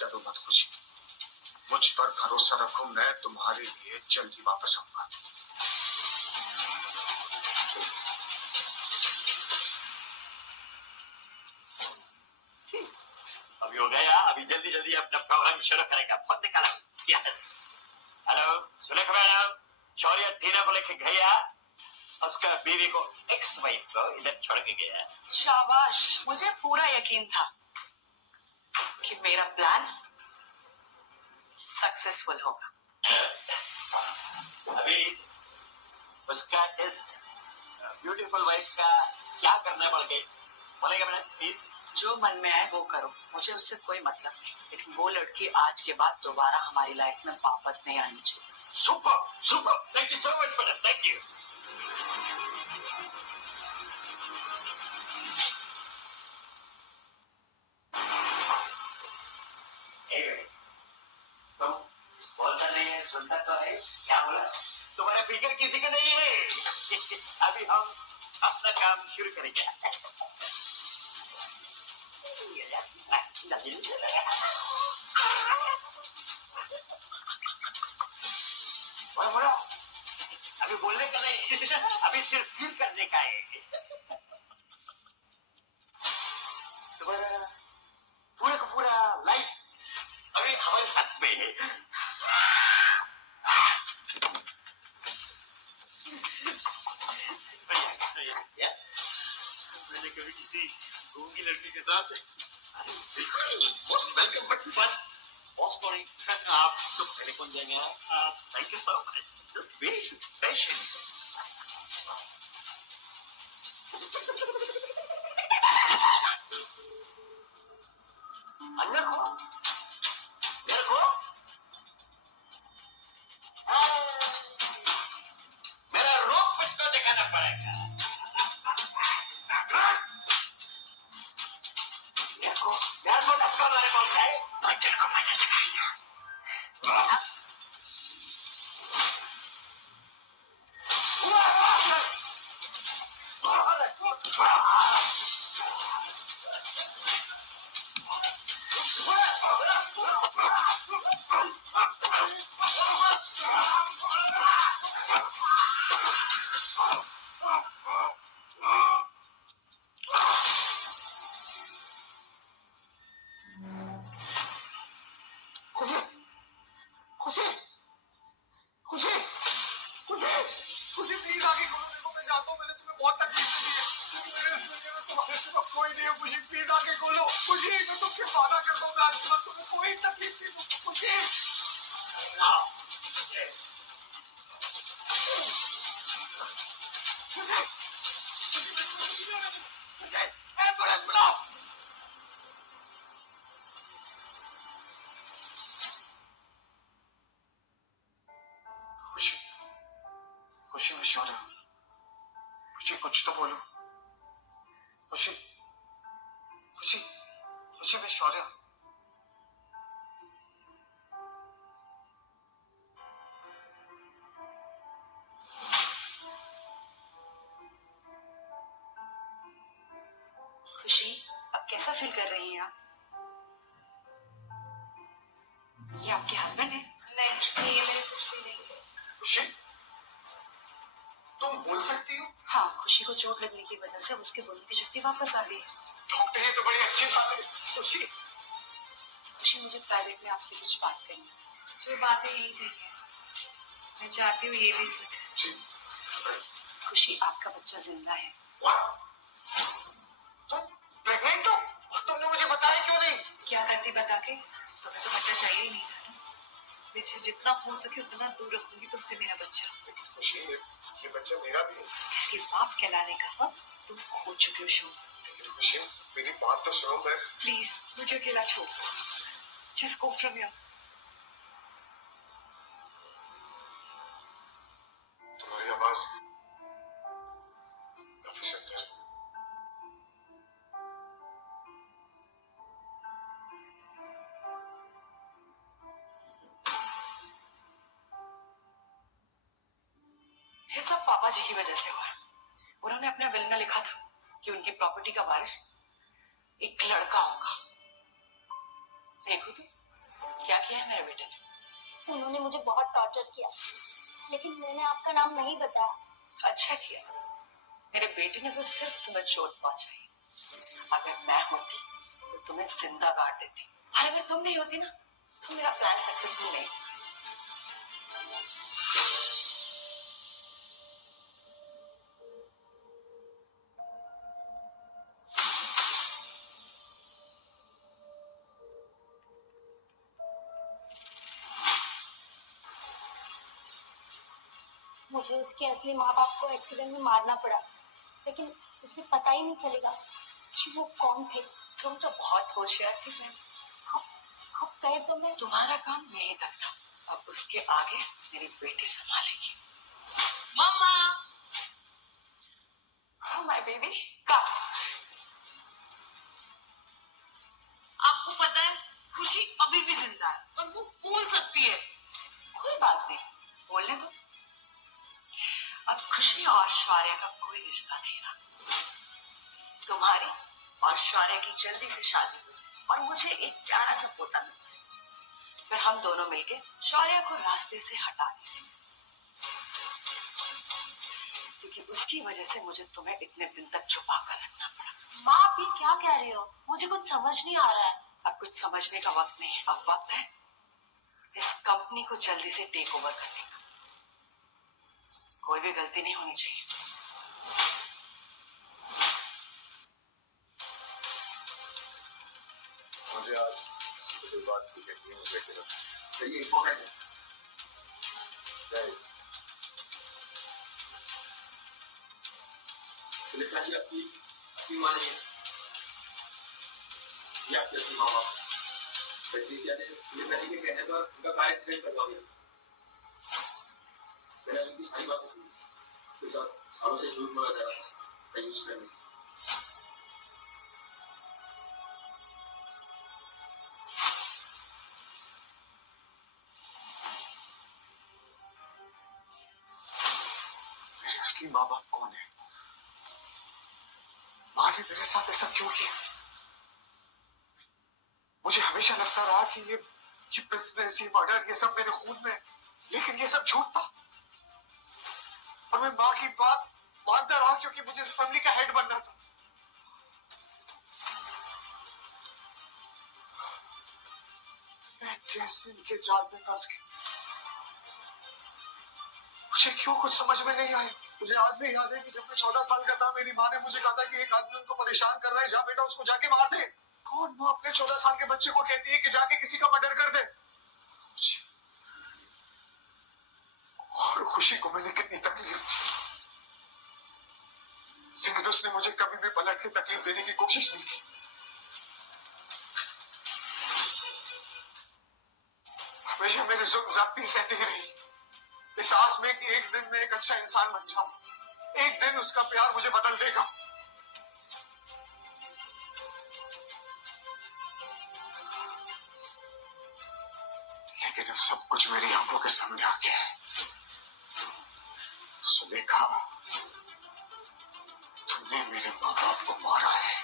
डरो मत खुशी, मुझ पर भरोसा रखो, मैं तुम्हारे लिए जल्दी वापस आऊंगा। अभी हो गया, अभी जल्दी जल्दी अपना प्रोग्राम शुरू करेगा। बहुत निकाला। यस, हेलो सुलेखा मैडम, शौर्य टीना को लेके गया, उसका बीवी को एक्स वाइफ को इधर छोड़ के गया। शाबाश, मुझे पूरा यकीन था कि मेरा प्लान सक्सेसफुल होगा। अभी उसका इस ब्यूटीफुल वाइफ का क्या करना पड़ गई बोलेगा मैडम प्लीज। जो मन में आए वो करो, मुझे उससे कोई मतलब नहीं, लेकिन वो लड़की आज के बाद दोबारा हमारी लाइफ में वापस नहीं आनी चाहिए। Super super, thank you so much madam, thank you. तुम बोलता नहीं है, सुनता तो है, क्या बोला? तुम्हारा फिकर किसी का नहीं है। अभी हम अपना काम शुरू करेंगे। बोलो, अभी बोलने का नहीं, अभी सिर्फ फील करने का है। तुम्हारा पूरा का पूरा लाइफ अभी हमारे हाथ में है। यस, मैंने कभी किसी गूंगी लड़की के साथ most welcome, but first boss कौन है? आप तो पहले कौन जाएंगे? Thank you so much, just wait patience. अंदर हो, अंदर हो। मेरा रूप इसको दिखाना पड़ेगा। देखो खुशी खुशी खुशी खुशी खुशी प्लीज आगे खोलो, देखो मैं जानता हूँ मैंने तुम्हें बहुत तकलीफ दी है, लेकिन मेरे इस दुनिया में तुम्हारे सिवा कोई नहीं है। खुशी प्लीज आगे खोलो, खुशी मैं तुमसे वादा करता हूँ मैं आज के बाद तुम्हें कोई तकलीफ नहीं दूंगा। खुशी खुशी खुशी एम्बुलेंस बुलाओ। खुशी खुशी मैं शौर्य हूँ। खुशी कुछ तो बोलो। खुशी खुशी खुशी मैं शौर्य हूँ। खुशी, अब कैसा फील कर रही हैं आप? ये आपके हस्बैंड है? नहीं, ये मेरे कुछ भी नहीं है। खुशी तुम बोल सकती हो? हाँ, खुशी को चोट लगने की वजह से उसके बोलने की शक्ति वापस आ गई है। डॉक्टर ये तो बड़ी अच्छी बात है। खुशी खुशी, मुझे प्राइवेट में आपसे कुछ बात करनी है। जो बातें यही कही है, मैं चाहती हूँ ये भी सुने। जी खुशी, आपका बच्चा जिंदा है। तुम प्रेग्नेंट हो और तुमने मुझे बताया क्यों नहीं? क्या करती बता के? तुम्हें तो बच्चा चाहिए ही नहीं था ना। मैं इसे जितना हो सके उतना दूर रखूंगी तुमसे मेरा बच्चा। खुशी ये बच्चा मेरा भी है। इसके बाप कहलाने का हक तुम खो चुके हो शो। लेकिन खुशी मेरी बात तो सुनो। मैं प्लीज मुझे अकेला छोड़ दो। Just go from here. तुम्हारी आवाज काफी सुंदर है। ये सब पापा जी की वजह से हुआ। उन्होंने अपने विल में लिखा था कि उनकी प्रॉपर्टी का वारिस एक लड़का होगा। देखो तो क्या किया है मेरे बेटे ने। उन्होंने मुझे बहुत टॉर्चर किया, लेकिन मैंने आपका नाम नहीं बताया। अच्छा किया, मेरे बेटे ने तो सिर्फ तुम्हें चोट पहुंचाई। अगर मैं होती तो तुम्हें जिंदा गाड़ देती, और अगर तुम नहीं होती ना तो मेरा प्लान सक्सेसफुल नहीं। मुझे उसके असली माँ बाप को एक्सीडेंट में मारना पड़ा, लेकिन उसे पता ही नहीं चलेगा कि वो कौन थे। तुम तो बहुत होशियार थी। मैं आप कहे तो मैं। तुम्हारा काम यही तक था, अब उसके आगे मेरी बेटी संभालेगी। मम्मा, Oh my baby, कब? आपको पता है खुशी अभी भी जिंदा है और वो बोल सकती है। कोई बात नहीं, बोलने दो। अब खुशी और शौर्य का कोई रिश्ता नहीं रहा। तुम्हारी और शौर्य की जल्दी से शादी हो जाए और मुझे एक प्यारा सा पोता मिल जाए, फिर हम दोनों मिलके शौर्य को रास्ते से हटा देंगे, क्योंकि उसकी वजह से मुझे तुम्हें इतने दिन तक छुपा कर रखना पड़ा। माँ, आप ये क्या कह रही हो? मुझे कुछ समझ नहीं आ रहा है। अब कुछ समझने का वक्त नहीं है, अब वक्त है इस कंपनी को जल्दी से टेक ओवर करने का। कोई भी गलती नहीं होनी चाहिए। मुझे आज किसी को कोई बात की कहती है, मुझे बेटे का ये इम्पोर्टेंट है। सुनीता जी आपकी असली माँ नहीं है, ये आपके असली माँ बाप। पैट्रिसिया ने सुनीता जी के कहने पर उनका कार एक्सीडेंट करवा दिया। मैंने उनकी सारी बातें सुनी। उसके साथ सालों से झूठ बोला जा रहा था यूज करने। मेरे असली माँ बाप कौन है? तुमने मेरे साथ ऐसा क्यों किया? मुझे हमेशा लगता रहा कि ये बिजनेस, ये मर्डर, ये सब मेरे खून में, लेकिन ये सब झूठ था। और मैं माँ की बात मानता रहा क्योंकि मुझे इस फैमिली का हेड बनना था। मैं कैसे इनके जाल में फंस गया? मुझे क्यों कुछ समझ में नहीं आया। मुझे आज भी याद है कि जब मैं 14 साल का था, मेरी माँ ने मुझे कहा था कि एक आदमी उनको परेशान कर रहा है, जा बेटा उसको जाके मार दे। कौन माँ अपने 14 साल के बच्चे को कहती है कि जाके किसी का मर्डर कर दे? और खुशी को मैंने कितनी तकलीफ दी, लेकिन उसने मुझे कभी भी पलट के तकलीफ देने की कोशिश नहीं की। हमेशा मेरे जुल्म ज़्यादती सहती रही, इस आस में कि एक दिन मैं एक अच्छा इंसान बन जाऊं, एक दिन उसका प्यार मुझे बदल देगा। लेकिन अब सब कुछ मेरी आंखों के सामने आ गया है। सुलेखा, तुमने मेरे माँ बाप को मारा है,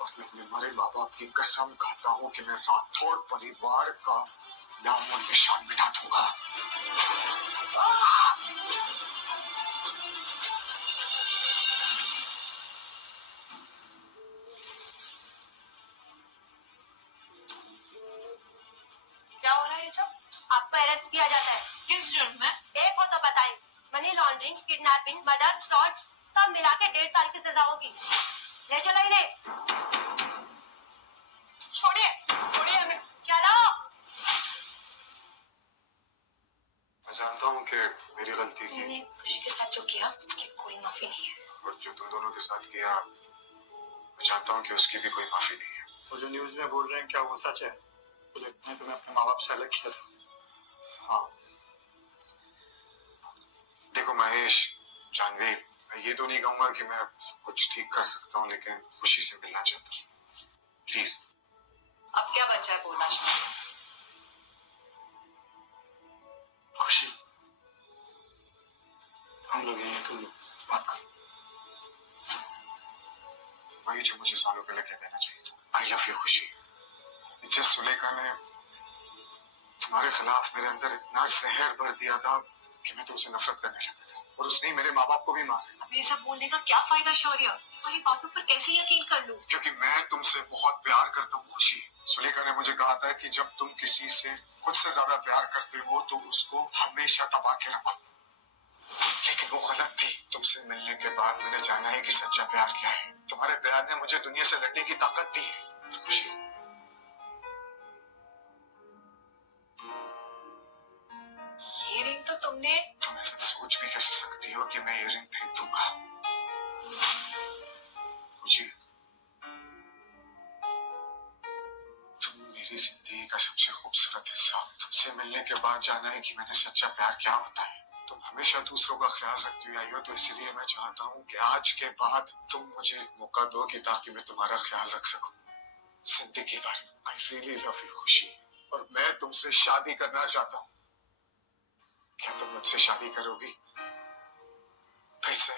और मैं अपने मरे माँ बाप की कसम खाता हूं कि मैं राठौड़ परिवार का नाम और निशान मिटा दूंगा। क्या हो रहा है ये सब? आपको अरेस्ट किया जाता है। किस जुर्म में? एक हो तो बताएं। Money laundering, kidnapping, murder, fraud, सब मिला के 1.5 साल की सजा होगी। ले चलो इन्हें। छोड़िए, छोड़िए हमें। चलो। मैं जानता हूँ कि मेरी गलती थी, तुमने खुशी के साथ जो किया उसकी कोई माफी नहीं है। और जो तुम दोनों के साथ किया, मैं जानता हूँ कि उसकी भी कोई माफी नहीं है। वो जो न्यूज में बोल रहे हैं क्या वो सच है? मैं तुम्हें अपने माँ बाप से अलग किया था। हाँ, देखो महेश, जानवी, मैं ये तो नहीं कहूंगा कि मैं सब कुछ ठीक कर सकता हूँ, लेकिन खुशी से मिलना चाहता हूँ, प्लीज। अब क्या बचा है बोलना? खुशी, हम लोग यहीं, तुम बात करो। वही जो मुझे सालों पहले कह देना चाहिए था। आई लव यू खुशी। जिस सुलेखा ने तुम्हारे खिलाफ मेरे अंदर इतना जहर भर दिया था कि मैं तुमसे नफरत करने लगा था, और उसने मेरे माँ बाप को भी मारा। अब ये सब बोलने का क्या फायदा शौर्य? तुम्हारी बातों पर कैसे यकीन कर लूं? क्योंकि मैं तुमसे बहुत प्यार करता हूँ खुशी। सुलेखा ने मुझे कहा था कि जब तुम किसी से खुद से ज्यादा प्यार करते हो तो उसको हमेशा दबा के रखो, लेकिन वो गलत थी। तुमसे मिलने के बाद मैंने जाना है कि सच्चा प्यार क्या है। तुम्हारे प्यार ने मुझे दुनिया से लड़ने की ताकत दी है खुशी। ये रिंग तो तुमने तुम ऐसा सोच भी कैसे सकती हो कि मैं ये रिंग फेंक दूंगा? खुशी, तुम मेरी जिंदगी का सबसे खूबसूरत हिस्सा। तुमसे मिलने के बाद जाना है कि मैंने सच्चा प्यार क्या होता है। तुम हमेशा दूसरों का ख्याल रखती हुई आई हो, तो इसलिए मैं चाहता हूँ कि आज के बाद तुम मुझे एक मौका दो कि ताकि मैं तुम्हारा ख्याल रख सकूं जिंदगी भर। आई रियली लव यू खुशी, और मैं तुमसे शादी करना चाहता हूँ। क्या तुम मुझसे शादी करोगी? फिर से?